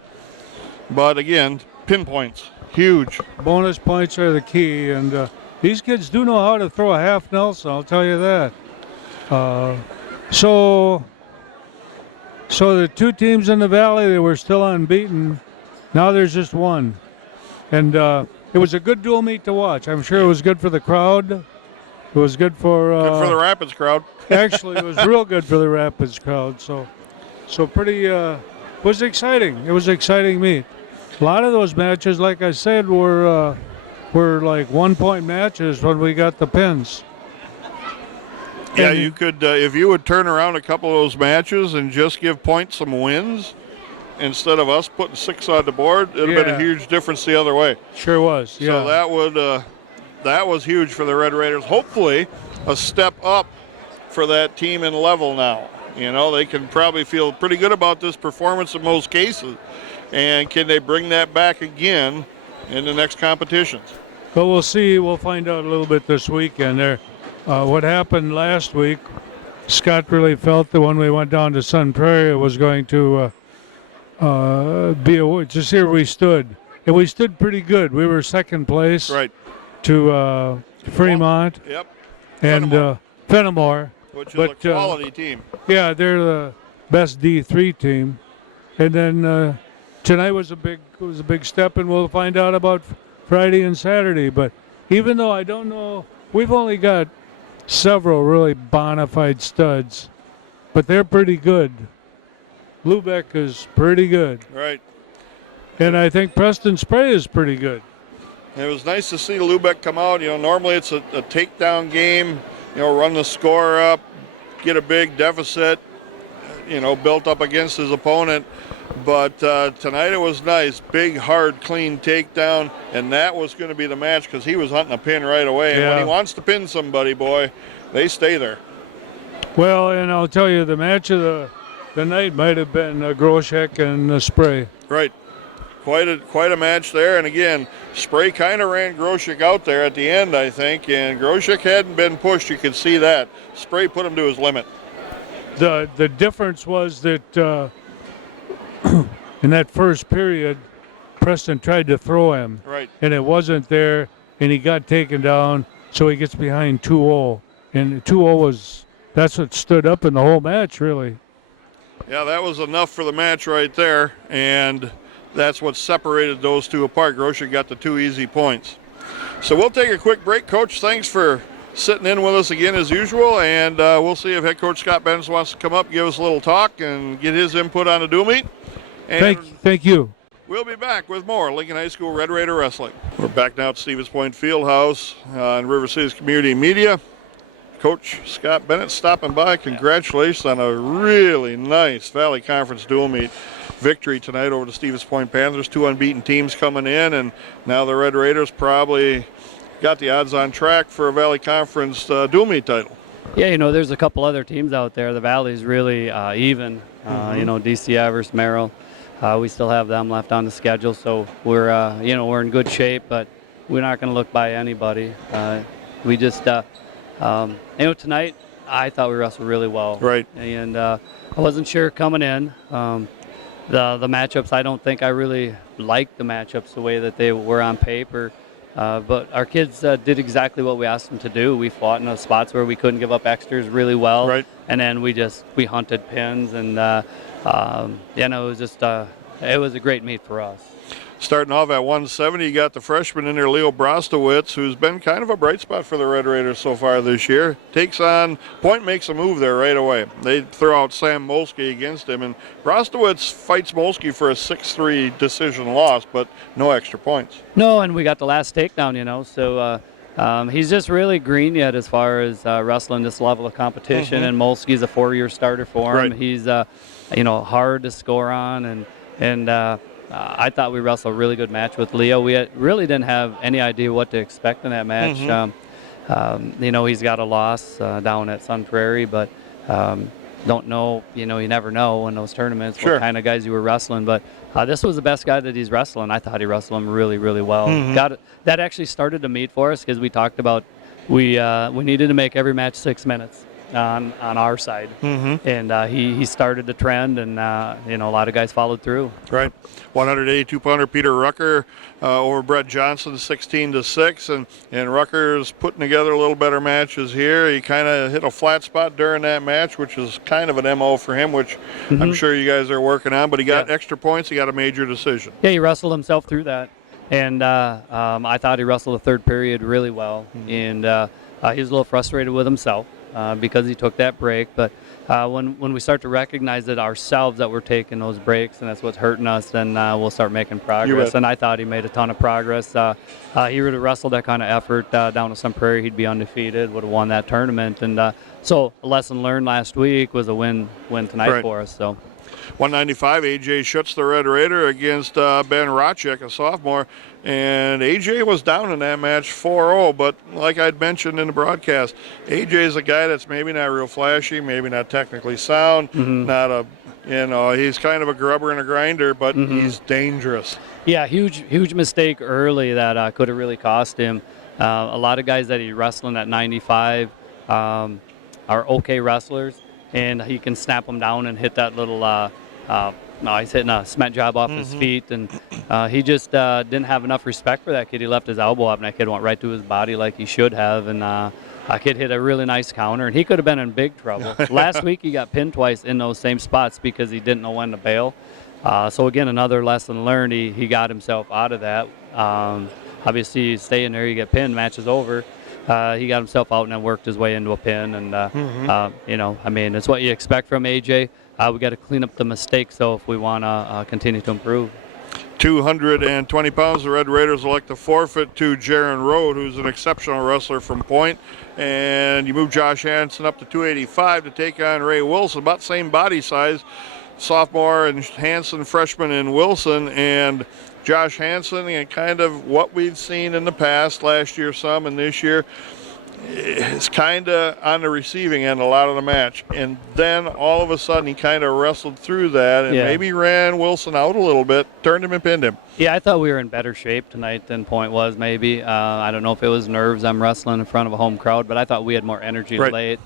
But again, pinpoints, huge. Bonus points are the key, and these kids do know how to throw a half Nelson, I'll tell you that. So the 2 teams in the Valley, they were still unbeaten. Now there's just one. And it was a good dual meet to watch. I'm sure it was good for the crowd. It was good for... good for the Rapids crowd. Actually, it was real good for the Rapids crowd. So pretty... it was exciting. It was an exciting meet. A lot of those matches, like I said, were like 1-point matches when we got the pins. Yeah, you could, if you would turn around a couple of those matches and just give Point some wins instead of us putting 6 on the board, it would have been a huge difference the other way. Sure was, yeah. So that was huge for the Red Raiders. Hopefully a step up for that team in level now. You know, they can probably feel pretty good about this performance in most cases. And can they bring that back again in the next competitions? But we'll see. We'll find out a little bit this weekend. There, what happened last week, Scott really felt that when we went down to Sun Prairie, it was going to be just here we stood. And we stood pretty good. We were second place to Fremont. Yep. And Fenimore. Which is a quality team. Yeah, they're the best D3 team. And then tonight was a big step, and we'll find out about Friday and Saturday. But even though I don't know, we've only got several really bona fide studs, but they're pretty good. Lubeck is pretty good. Right. And I think Preston Spray is pretty good. It was nice to see Lubeck come out. You know, normally it's a takedown game, you know, run the score up, get a big deficit, you know, built up against his opponent. But tonight it was nice. Big, hard, clean takedown. And that was going to be the match because he was hunting a pin right away. And when he wants to pin somebody, boy, they stay there. Well, and I'll tell you, the match of the night might have been Groshek and Spray. Right. Quite a match there. And again, Spray kind of ran Groshek out there at the end, I think. And Groshek hadn't been pushed. You could see that. Spray put him to his limit. The difference was that in that first period, Preston tried to throw him. Right. And it wasn't there, and he got taken down, so he gets behind 2-0. And 2-0 that's what stood up in the whole match, really. Yeah, that was enough for the match right there, and that's what separated those two apart. Groshek got the 2 easy points. So we'll take a quick break. Coach, thanks for sitting in with us again as usual, and we'll see if head coach Scott Benitz wants to come up, give us a little talk, and get his input on the dual meet. And thank you. We'll be back with more Lincoln High School Red Raider Wrestling. We're back now at Stevens Point Fieldhouse on River City's Community Media. Coach Scott Benitz stopping by. Congratulations on a really nice Valley Conference dual meet victory tonight over the Stevens Point Panthers. 2 unbeaten teams coming in, and now the Red Raiders probably got the odds on track for a Valley Conference dual meet title. Yeah, there's a couple other teams out there. The Valley's really even. DCI versus Merrill. We still have them left on the schedule, so we're we're in good shape, but we're not going to look by anybody. We just tonight I thought we wrestled really well. Right. And I wasn't sure coming in. The matchups, I don't think I really liked the matchups the way that they were on paper. But our kids did exactly what we asked them to do. We fought in those spots where we couldn't give up extras really well. Right. And then we hunted pins, and it was a great meet for us. Starting off at 170, you got the freshman in there, Leo Brostowitz, who's been kind of a bright spot for the Red Raiders so far this year. Point makes a move there right away. They throw out Sam Molsky against him, and Brostowitz fights Molsky for a 6-3 decision loss, but no extra points. No, and we got the last takedown, so he's just really green yet as far as wrestling this level of competition, and Molsky's a 4-year starter for him. Right. He's, hard to score on, and I thought we wrestled a really good match with Leo. We really didn't have any idea what to expect in that match. He's got a loss down at Sun Prairie, but don't know, you never know in those tournaments what kind of guys you were wrestling. But this was the best guy that he's wrestling. I thought he wrestled him really, really well. That actually started the meet for us because we talked about we needed to make every match 6 minutes on our side. And he started the trend, and a lot of guys followed through. Right. 182-pounder Peter Rucker over Brett Johnson, 16-6, and Rucker's putting together a little better matches here. He kind of hit a flat spot during that match, which is kind of an MO for him, which I'm sure you guys are working on, but he got extra points. He got a major decision. Yeah, he wrestled himself through that, and I thought he wrestled the third period really well, and he was a little frustrated with himself because he took that break, but when we start to recognize that ourselves that we're taking those breaks and that's what's hurting us, then we'll start making progress. And I thought he made a ton of progress. He would have wrestled that kind of effort down to Sun Prairie, he'd be undefeated, would have won that tournament. And so a lesson learned last week was a win tonight for us. So 195, AJ Schutz, the Red Raider, against Ben Rocek, a sophomore. And AJ was down in that match 4-0, but like I'd mentioned in the broadcast, AJ is a guy that's maybe not real flashy, maybe not technically sound, he's kind of a grubber and a grinder, but he's dangerous. Yeah, huge mistake early that could have really cost him. A lot of guys that he's wrestling at 95 are okay wrestlers, and he can snap them down and hit that little he's hitting a cement job off his feet, and he just didn't have enough respect for that kid. He left his elbow up, and that kid went right to his body like he should have, and that kid hit a really nice counter, and he could have been in big trouble. Last week he got pinned twice in those same spots because he didn't know when to bail. So again, another lesson learned. He got himself out of that. Obviously, staying there, you get pinned, match is over. He got himself out and then worked his way into a pin, and it's what you expect from AJ. We got to clean up the mistakes, though, if we want to continue to improve. 220 pounds, the Red Raiders elect to forfeit to Jaron Rode, who's an exceptional wrestler from Point. And you move Josh Hansen up to 285 to take on Ray Wilson, about same body size. Sophomore and Hansen, freshman in Wilson. And Josh Hansen, and kind of what we've seen in the past, last year some and this year, is kind of on the receiving end a lot of the match. And then all of a sudden he kind of wrestled through that and maybe ran Wilson out a little bit, turned him and pinned him. Yeah, I thought we were in better shape tonight than Point was maybe. I don't know if it was nerves. I'm wrestling in front of a home crowd, but I thought we had more energy late.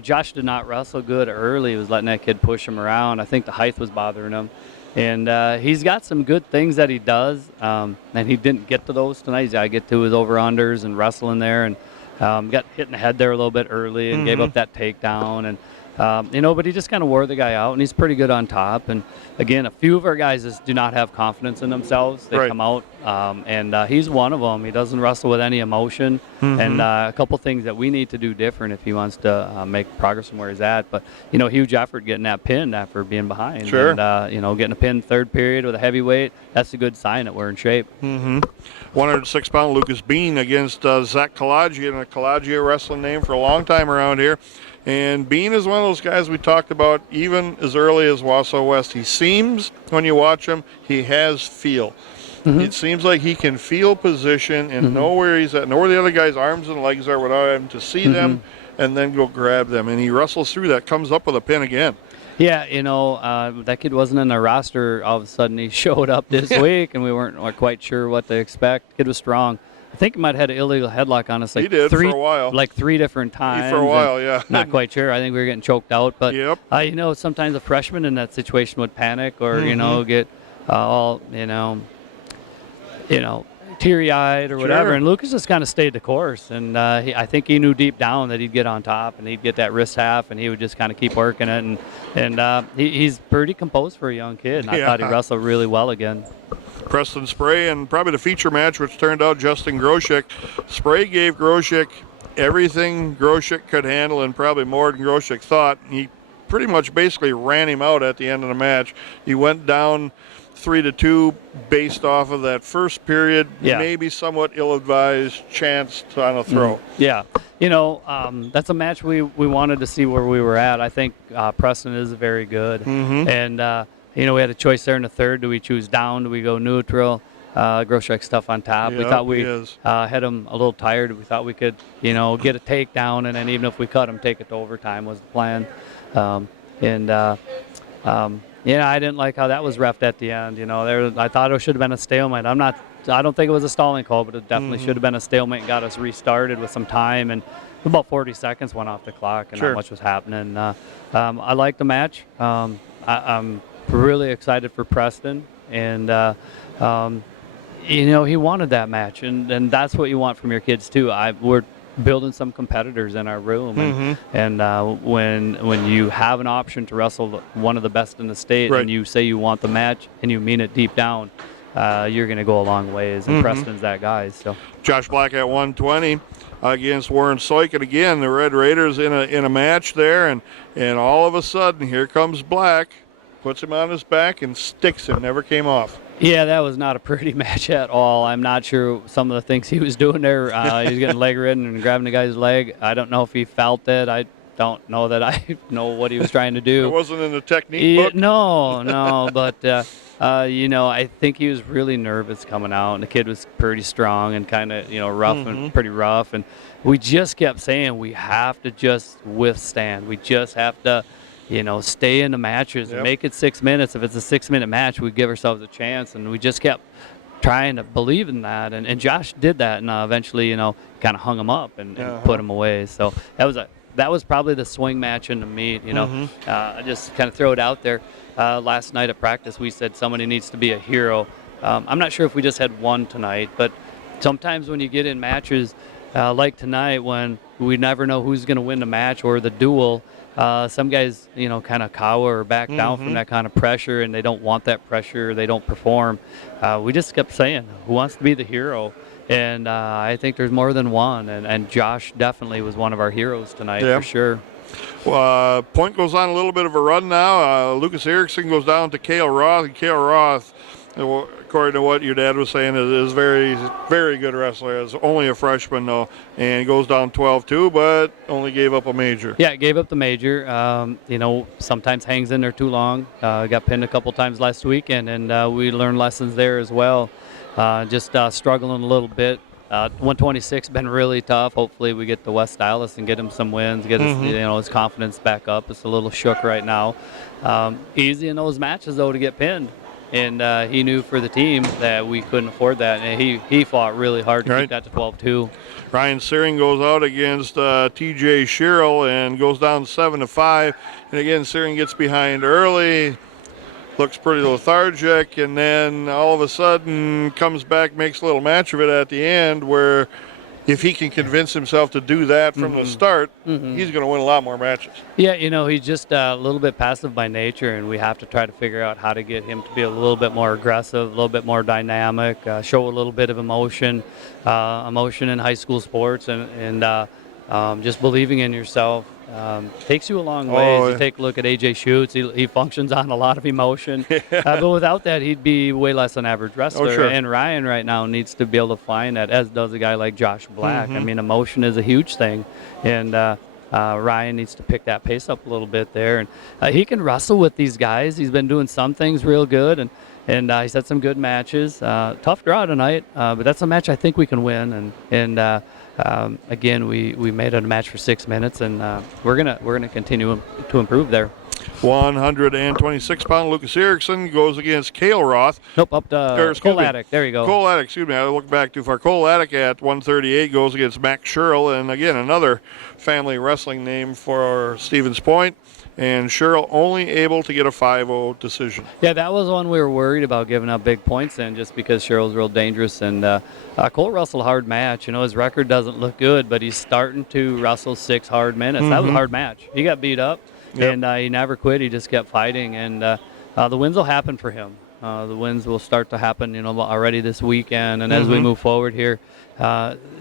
Josh did not wrestle good early. He was letting that kid push him around. I think the height was bothering him. And he's got some good things that he does, and he didn't get to those tonight. He's got to get to his over-unders and wrestling there, and got hit in the head there a little bit early and gave up that takedown. And But he just kind of wore the guy out, and he's pretty good on top. And again, a few of our guys just do not have confidence in themselves. They come out, and he's one of them. He doesn't wrestle with any emotion, and a couple things that we need to do different if he wants to make progress from where he's at. But huge effort getting that pin after being behind. Sure. And getting a pin third period with a heavyweight, that's a good sign that we're in shape. 106-pound Lucas Bean against Zach Kalagia, and a Kalagia wrestling name for a long time around here. And Bean is one of those guys we talked about even as early as Wausau West. He seems, when you watch him, he has feel. It seems like he can feel position and know where he's at, know where the other guy's arms and legs are without having to see them and then go grab them. And he wrestles through that, comes up with a pin again. Yeah, that kid wasn't in the roster. All of a sudden, he showed up this week, and we weren't quite sure what to expect. Kid was strong. I think he might have had an illegal headlock on us he did for a while. Like 3 different times. For a while, yeah. Not quite sure. I think we were getting choked out. But, sometimes a freshman in that situation would panic or, get all, teary-eyed or whatever. And Lucas just kind of stayed the course. And I think he knew deep down that he'd get on top and he'd get that wrist half, and he would just kind of keep working it. And he's pretty composed for a young kid. And I thought he wrestled really well again. Preston Spray, and probably the feature match, which turned out Justin Groshek. Spray gave Groshek everything Groshek could handle and probably more than Groshek thought. He pretty much basically ran him out at the end of the match. He went down 3-2 based off of that first period, maybe somewhat ill-advised chance on a throw. Yeah. That's a match we wanted to see where we were at. I think Preston is very good. And, we had a choice there in the third. Do we choose down? Do we go neutral? Groshek stuff on top. We thought we had him a little tired. We thought we could, get a takedown, and then even if we cut him, take it to overtime was the plan. I didn't like how that was reffed at the end. I thought it should have been a stalemate. I don't think it was a stalling call, but it definitely should have been a stalemate and got us restarted with some time. And about 40 seconds went off the clock, and not much was happening. I like the match. I'm really excited for Preston, and he wanted that match, and that's what you want from your kids too. We're building some competitors in our room, and when you have an option to wrestle one of the best in the state, and you say you want the match and you mean it deep down, you're going to go a long ways, and Preston's that guy. So Josh Black at 120 against Warren Soik, and again the Red Raiders in a match there, and all of a sudden here comes Black. Puts him on his back and sticks him. Never came off. Yeah, that was not a pretty match at all. I'm not sure some of the things he was doing there. He was getting leg ridden and grabbing the guy's leg. I don't know if he felt it. I don't know that I know what he was trying to do. It wasn't in the technique book? No. But, I think he was really nervous coming out. And the kid was pretty strong and kind of, rough and pretty rough. And we just kept saying we have to just withstand. We just have to stay in the matches and make it 6 minutes. If it's a 6-minute match, we give ourselves a chance, and we just kept trying to believe in that. And Josh did that, and eventually, kind of hung him up and put him away. So that was probably the swing match in the meet. I just kind of throw it out there. Last night at practice, we said somebody needs to be a hero. I'm not sure if we just had one tonight, but sometimes when you get in matches like tonight, when we never know who's going to win the match or the duel. Some guys, kind of cower or back down from that kind of pressure, and they don't want that pressure. They don't perform. We just kept saying, who wants to be the hero? And I think there's more than one, and Josh definitely was one of our heroes tonight for sure. Well, Point goes on a little bit of a run now. Lucas Erickson goes down to Cale Roth, and Cale Roth, according to what your dad was saying, is very, very good wrestler. Is only a freshman though, and goes down 12-2, but only gave up a major. Yeah, gave up the major. Sometimes hangs in there too long. Got pinned a couple times last weekend, and we learned lessons there as well. Just struggling a little bit. 126 been really tough. Hopefully we get to West Dallas and get him some wins, get his confidence back up. It's a little shook right now. Easy in those matches though to get pinned. And he knew for the team that we couldn't afford that, and he fought really hard to keep that to 12-2. Ryan Searing goes out against TJ Sherrill and goes down 7-5. And again, Searing gets behind early, looks pretty lethargic, and then all of a sudden comes back, makes a little match of it at the end where if he can convince himself to do that from the start, he's going to win a lot more matches. Yeah, he's just a little bit passive by nature, and we have to try to figure out how to get him to be a little bit more aggressive, a little bit more dynamic, show a little bit of emotion in high school sports, and just believing in yourself. Takes you a long way. As you take a look at AJ Schutz, he functions on a lot of emotion. But without that, he'd be way less than average wrestler. Sure. And Ryan right now needs to be able to find that, as does a guy like Josh Black. I mean, emotion is a huge thing. And Ryan needs to pick that pace up a little bit there. And he can wrestle with these guys. He's been doing some things real good. And he's had some good matches. Tough draw tonight, but that's a match I think we can win. Again, we made it a match for 6 minutes, and we're gonna continue to improve there. 126-pound Lucas Erickson goes against Cale Roth. Nope, up to Cole Attic. There you go. Cole Attic, excuse me, I looked back too far. Cole Attic at 138 goes against Max Sherrill, and again, another family wrestling name for Stevens Point. And Sherrill only able to get a 5-0 decision. Yeah, that was one we were worried about giving up big points in, just because Sherrill's real dangerous. And Cole wrestled a hard match. His record doesn't look good, but he's starting to wrestle 6 hard minutes. That was a hard match. He got beat up, and he never quit. He just kept fighting, and the wins will happen for him. The wins will start to happen, already this weekend, and as we move forward here,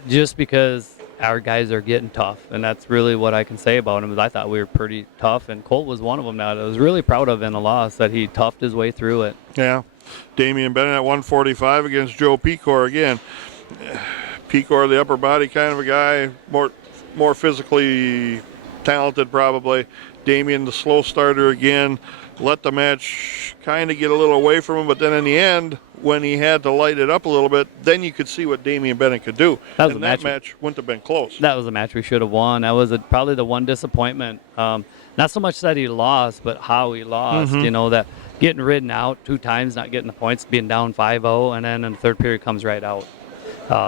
just because our guys are getting tough, and that's really what I can say about him. Is I thought we were pretty tough, and Colt was one of them. Now I was really proud of in the loss that he toughed his way through it. Yeah, Damian Bennett at 145 against Joe Pecor again. Pecor, the upper body kind of a guy, more physically talented probably. Damian, the slow starter again, let the match kind of get a little away from him, but then in the end, when he had to light it up a little bit, then you could see what Damian Bennett could do. That match wouldn't have been close. That was a match we should have won. That was probably the one disappointment. Not so much that he lost, but how he lost. That getting ridden out 2 times, not getting the points, being down 5-0, and then in the third period comes right out.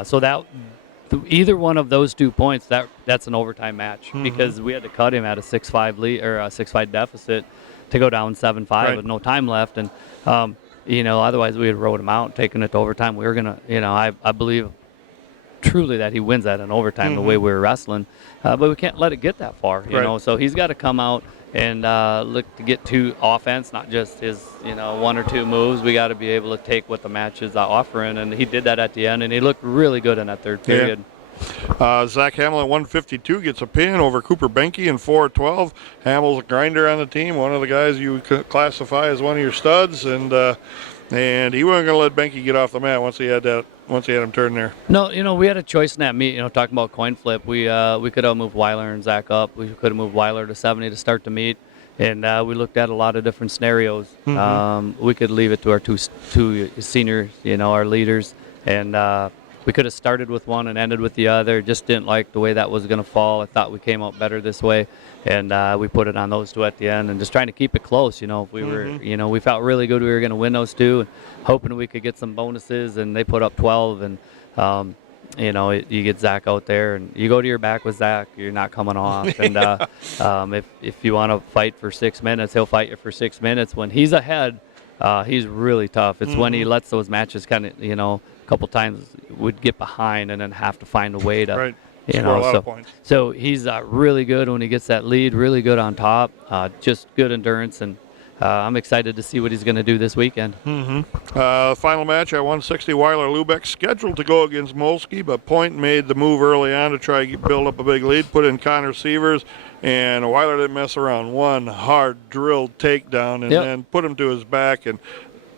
So that either one of those 2 points, that's an overtime match, because we had to cut him at a 6-5 lead or a 6-5 deficit to go down 7-5 with no time left, and otherwise we had rode him out, taking it to overtime. We were gonna, I believe truly that he wins that in overtime the way we were wrestling, but we can't let it get that far, you know. So he's got to come out and look to get to offense, not just his 1 or 2 moves. We got to be able to take what the match is offering, and he did that at the end, and he looked really good in that third period. Zach Hamill at 152 gets a pin over Cooper Benke in 412. Hamill's a grinder on the team, one of the guys you would classify as one of your studs, and he wasn't going to let Benke get off the mat once he had him turn there. No, we had a choice in that meet. Talking about coin flip, we could have moved Weiler and Zach up. We could have moved Weiler to 70 to start the meet, and we looked at a lot of different scenarios. We could leave it to our two seniors, our leaders, and we could have started with one and ended with the other. Just didn't like the way that was going to fall. I thought we came out better this way, and we put it on those 2 at the end, and just trying to keep it close. If we were, we felt really good we were going to win those 2, and hoping we could get some bonuses. And they put up 12, and you get Zach out there, and you go to your back with Zach, you're not coming off. And if you want to fight for 6 minutes, he'll fight you for 6 minutes. When he's ahead, he's really tough. It's when he lets those matches kind of, a couple times would get behind and then have to find a way to, so he's really good when he gets that lead, really good on top, just good endurance, and I'm excited to see what he's going to do this weekend. Final match at 160, Weiler Lubeck scheduled to go against Molsky, but Point made the move early on to try to build up a big lead, put in Connor Sievers, and Weiler didn't mess around. One hard drilled takedown, and then put him to his back, and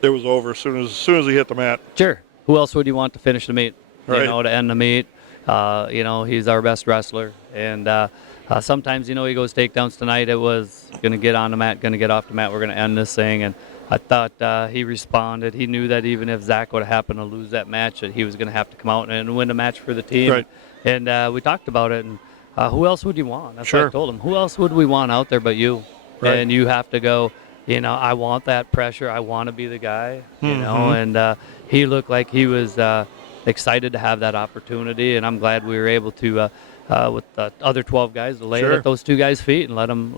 it was over as soon as he hit the mat. Sure. Who else would you want to finish the meet? To end the meet. He's our best wrestler, and sometimes he goes takedowns. Tonight it was going to get on the mat, going to get off the mat. We're going to end this thing, and I thought he responded. He knew that even if Zach would have happened to lose that match, that he was going to have to come out and win the match for the team. And we talked about it. And who else would you want? That's what I told him. Who else would we want out there but you? And you have to go. I want that pressure. I want to be the guy. And he looked like he was excited to have that opportunity, and I'm glad we were able to, with the other 12 guys, to lay it at those 2 guys' feet and let them,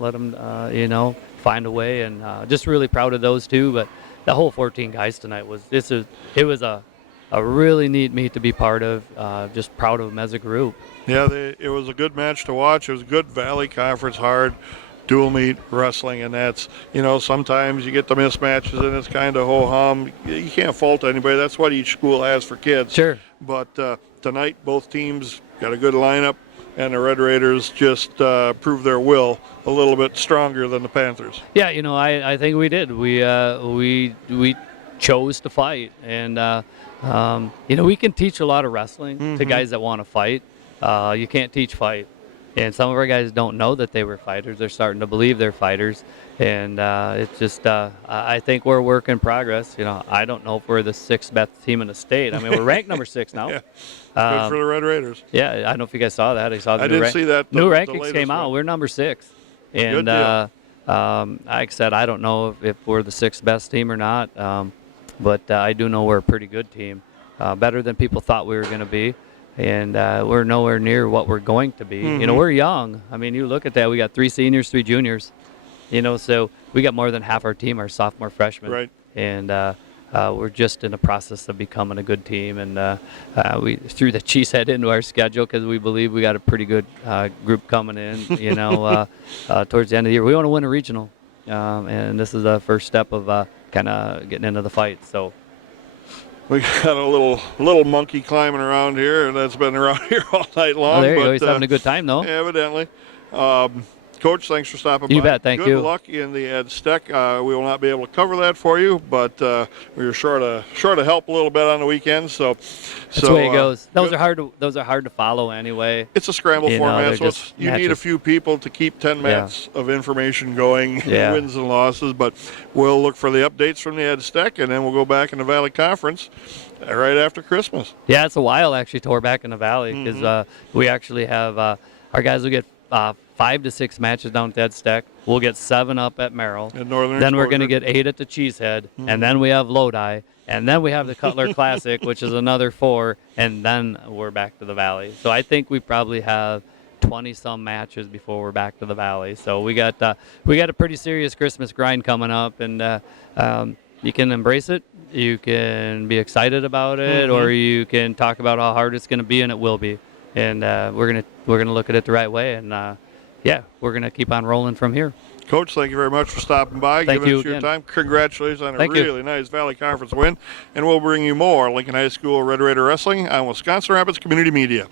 find a way. And just really proud of those 2. But the whole 14 guys tonight was a really neat meet to be part of. Just proud of them as a group. Yeah, it was a good match to watch. It was a good Valley Conference hard dual meet wrestling, and that's, sometimes you get the mismatches and it's kind of ho-hum. You can't fault anybody. That's what each school has for kids. Sure. But tonight both teams got a good lineup, and the Red Raiders just proved their will a little bit stronger than the Panthers. Yeah, I think we did. We chose to fight, and we can teach a lot of wrestling to guys that want to fight. You can't teach fight, and some of our guys don't know that they were fighters. They're starting to believe they're fighters, and it's just I think we're a work in progress. I don't know if we're the 6th best team in the state. I mean, we're ranked number 6 now. Yeah. Good for the Red Raiders. Yeah, I don't know if you guys saw that. I didn't see that. New The rankings came out. one. We're number 6, and Good deal. like I said, I don't know if we're the 6th best team or not, but I do know we're a pretty good team, better than people thought we were going to be, and we're nowhere near what we're going to be. We're young. I mean, you look at that. We got 3 seniors, 3 juniors. So we got more than half our team are sophomore, freshmen. Right. And we're just in the process of becoming a good team, and we threw the cheesehead into our schedule because we believe we got a pretty good group coming in. Towards the end of the year, we want to win a regional, and this is the first step of kind of getting into the fight. So We got a little monkey climbing around here, and that's been around here all night long. there you go. He's having a good time, though. Evidently. Coach, thanks for stopping by. You bet. Thank you. Good luck in the Ed Steck. We will not be able to cover that for you, but we were short of help a little bit on the weekends. That's the way it goes. Those are hard to follow anyway. It's a scramble format, so you need a matches. few people to keep 10 minutes of information going, Yeah. wins and losses. But we'll look for the updates from the Ed Steck, and then we'll go back in the Valley Conference right after Christmas. Yeah, it's a while actually till we're back in the Valley because we actually have our guys will get 5 to 6 matches down at Ed Steck. We'll get 7 up at Merrill. At Northern Then we're going to Exposure. get 8 at the Cheesehead, and then we have Lodi, and then we have the Cutler Classic, which is another 4, and then we're back to the Valley. So I think we probably have 20-some matches before we're back to the Valley. So we got a pretty serious Christmas grind coming up, and you can embrace it, you can be excited about it, or you can talk about how hard it's going to be, and it will be. And we're gonna look at it the right way, and we're gonna keep on rolling from here. Coach, thank you very much for stopping by, Thank giving you us your again. time. Congratulations on a Thank you. really nice Valley Conference win, and we'll bring you more Lincoln High School Red Raider Wrestling on Wisconsin Rapids Community Media.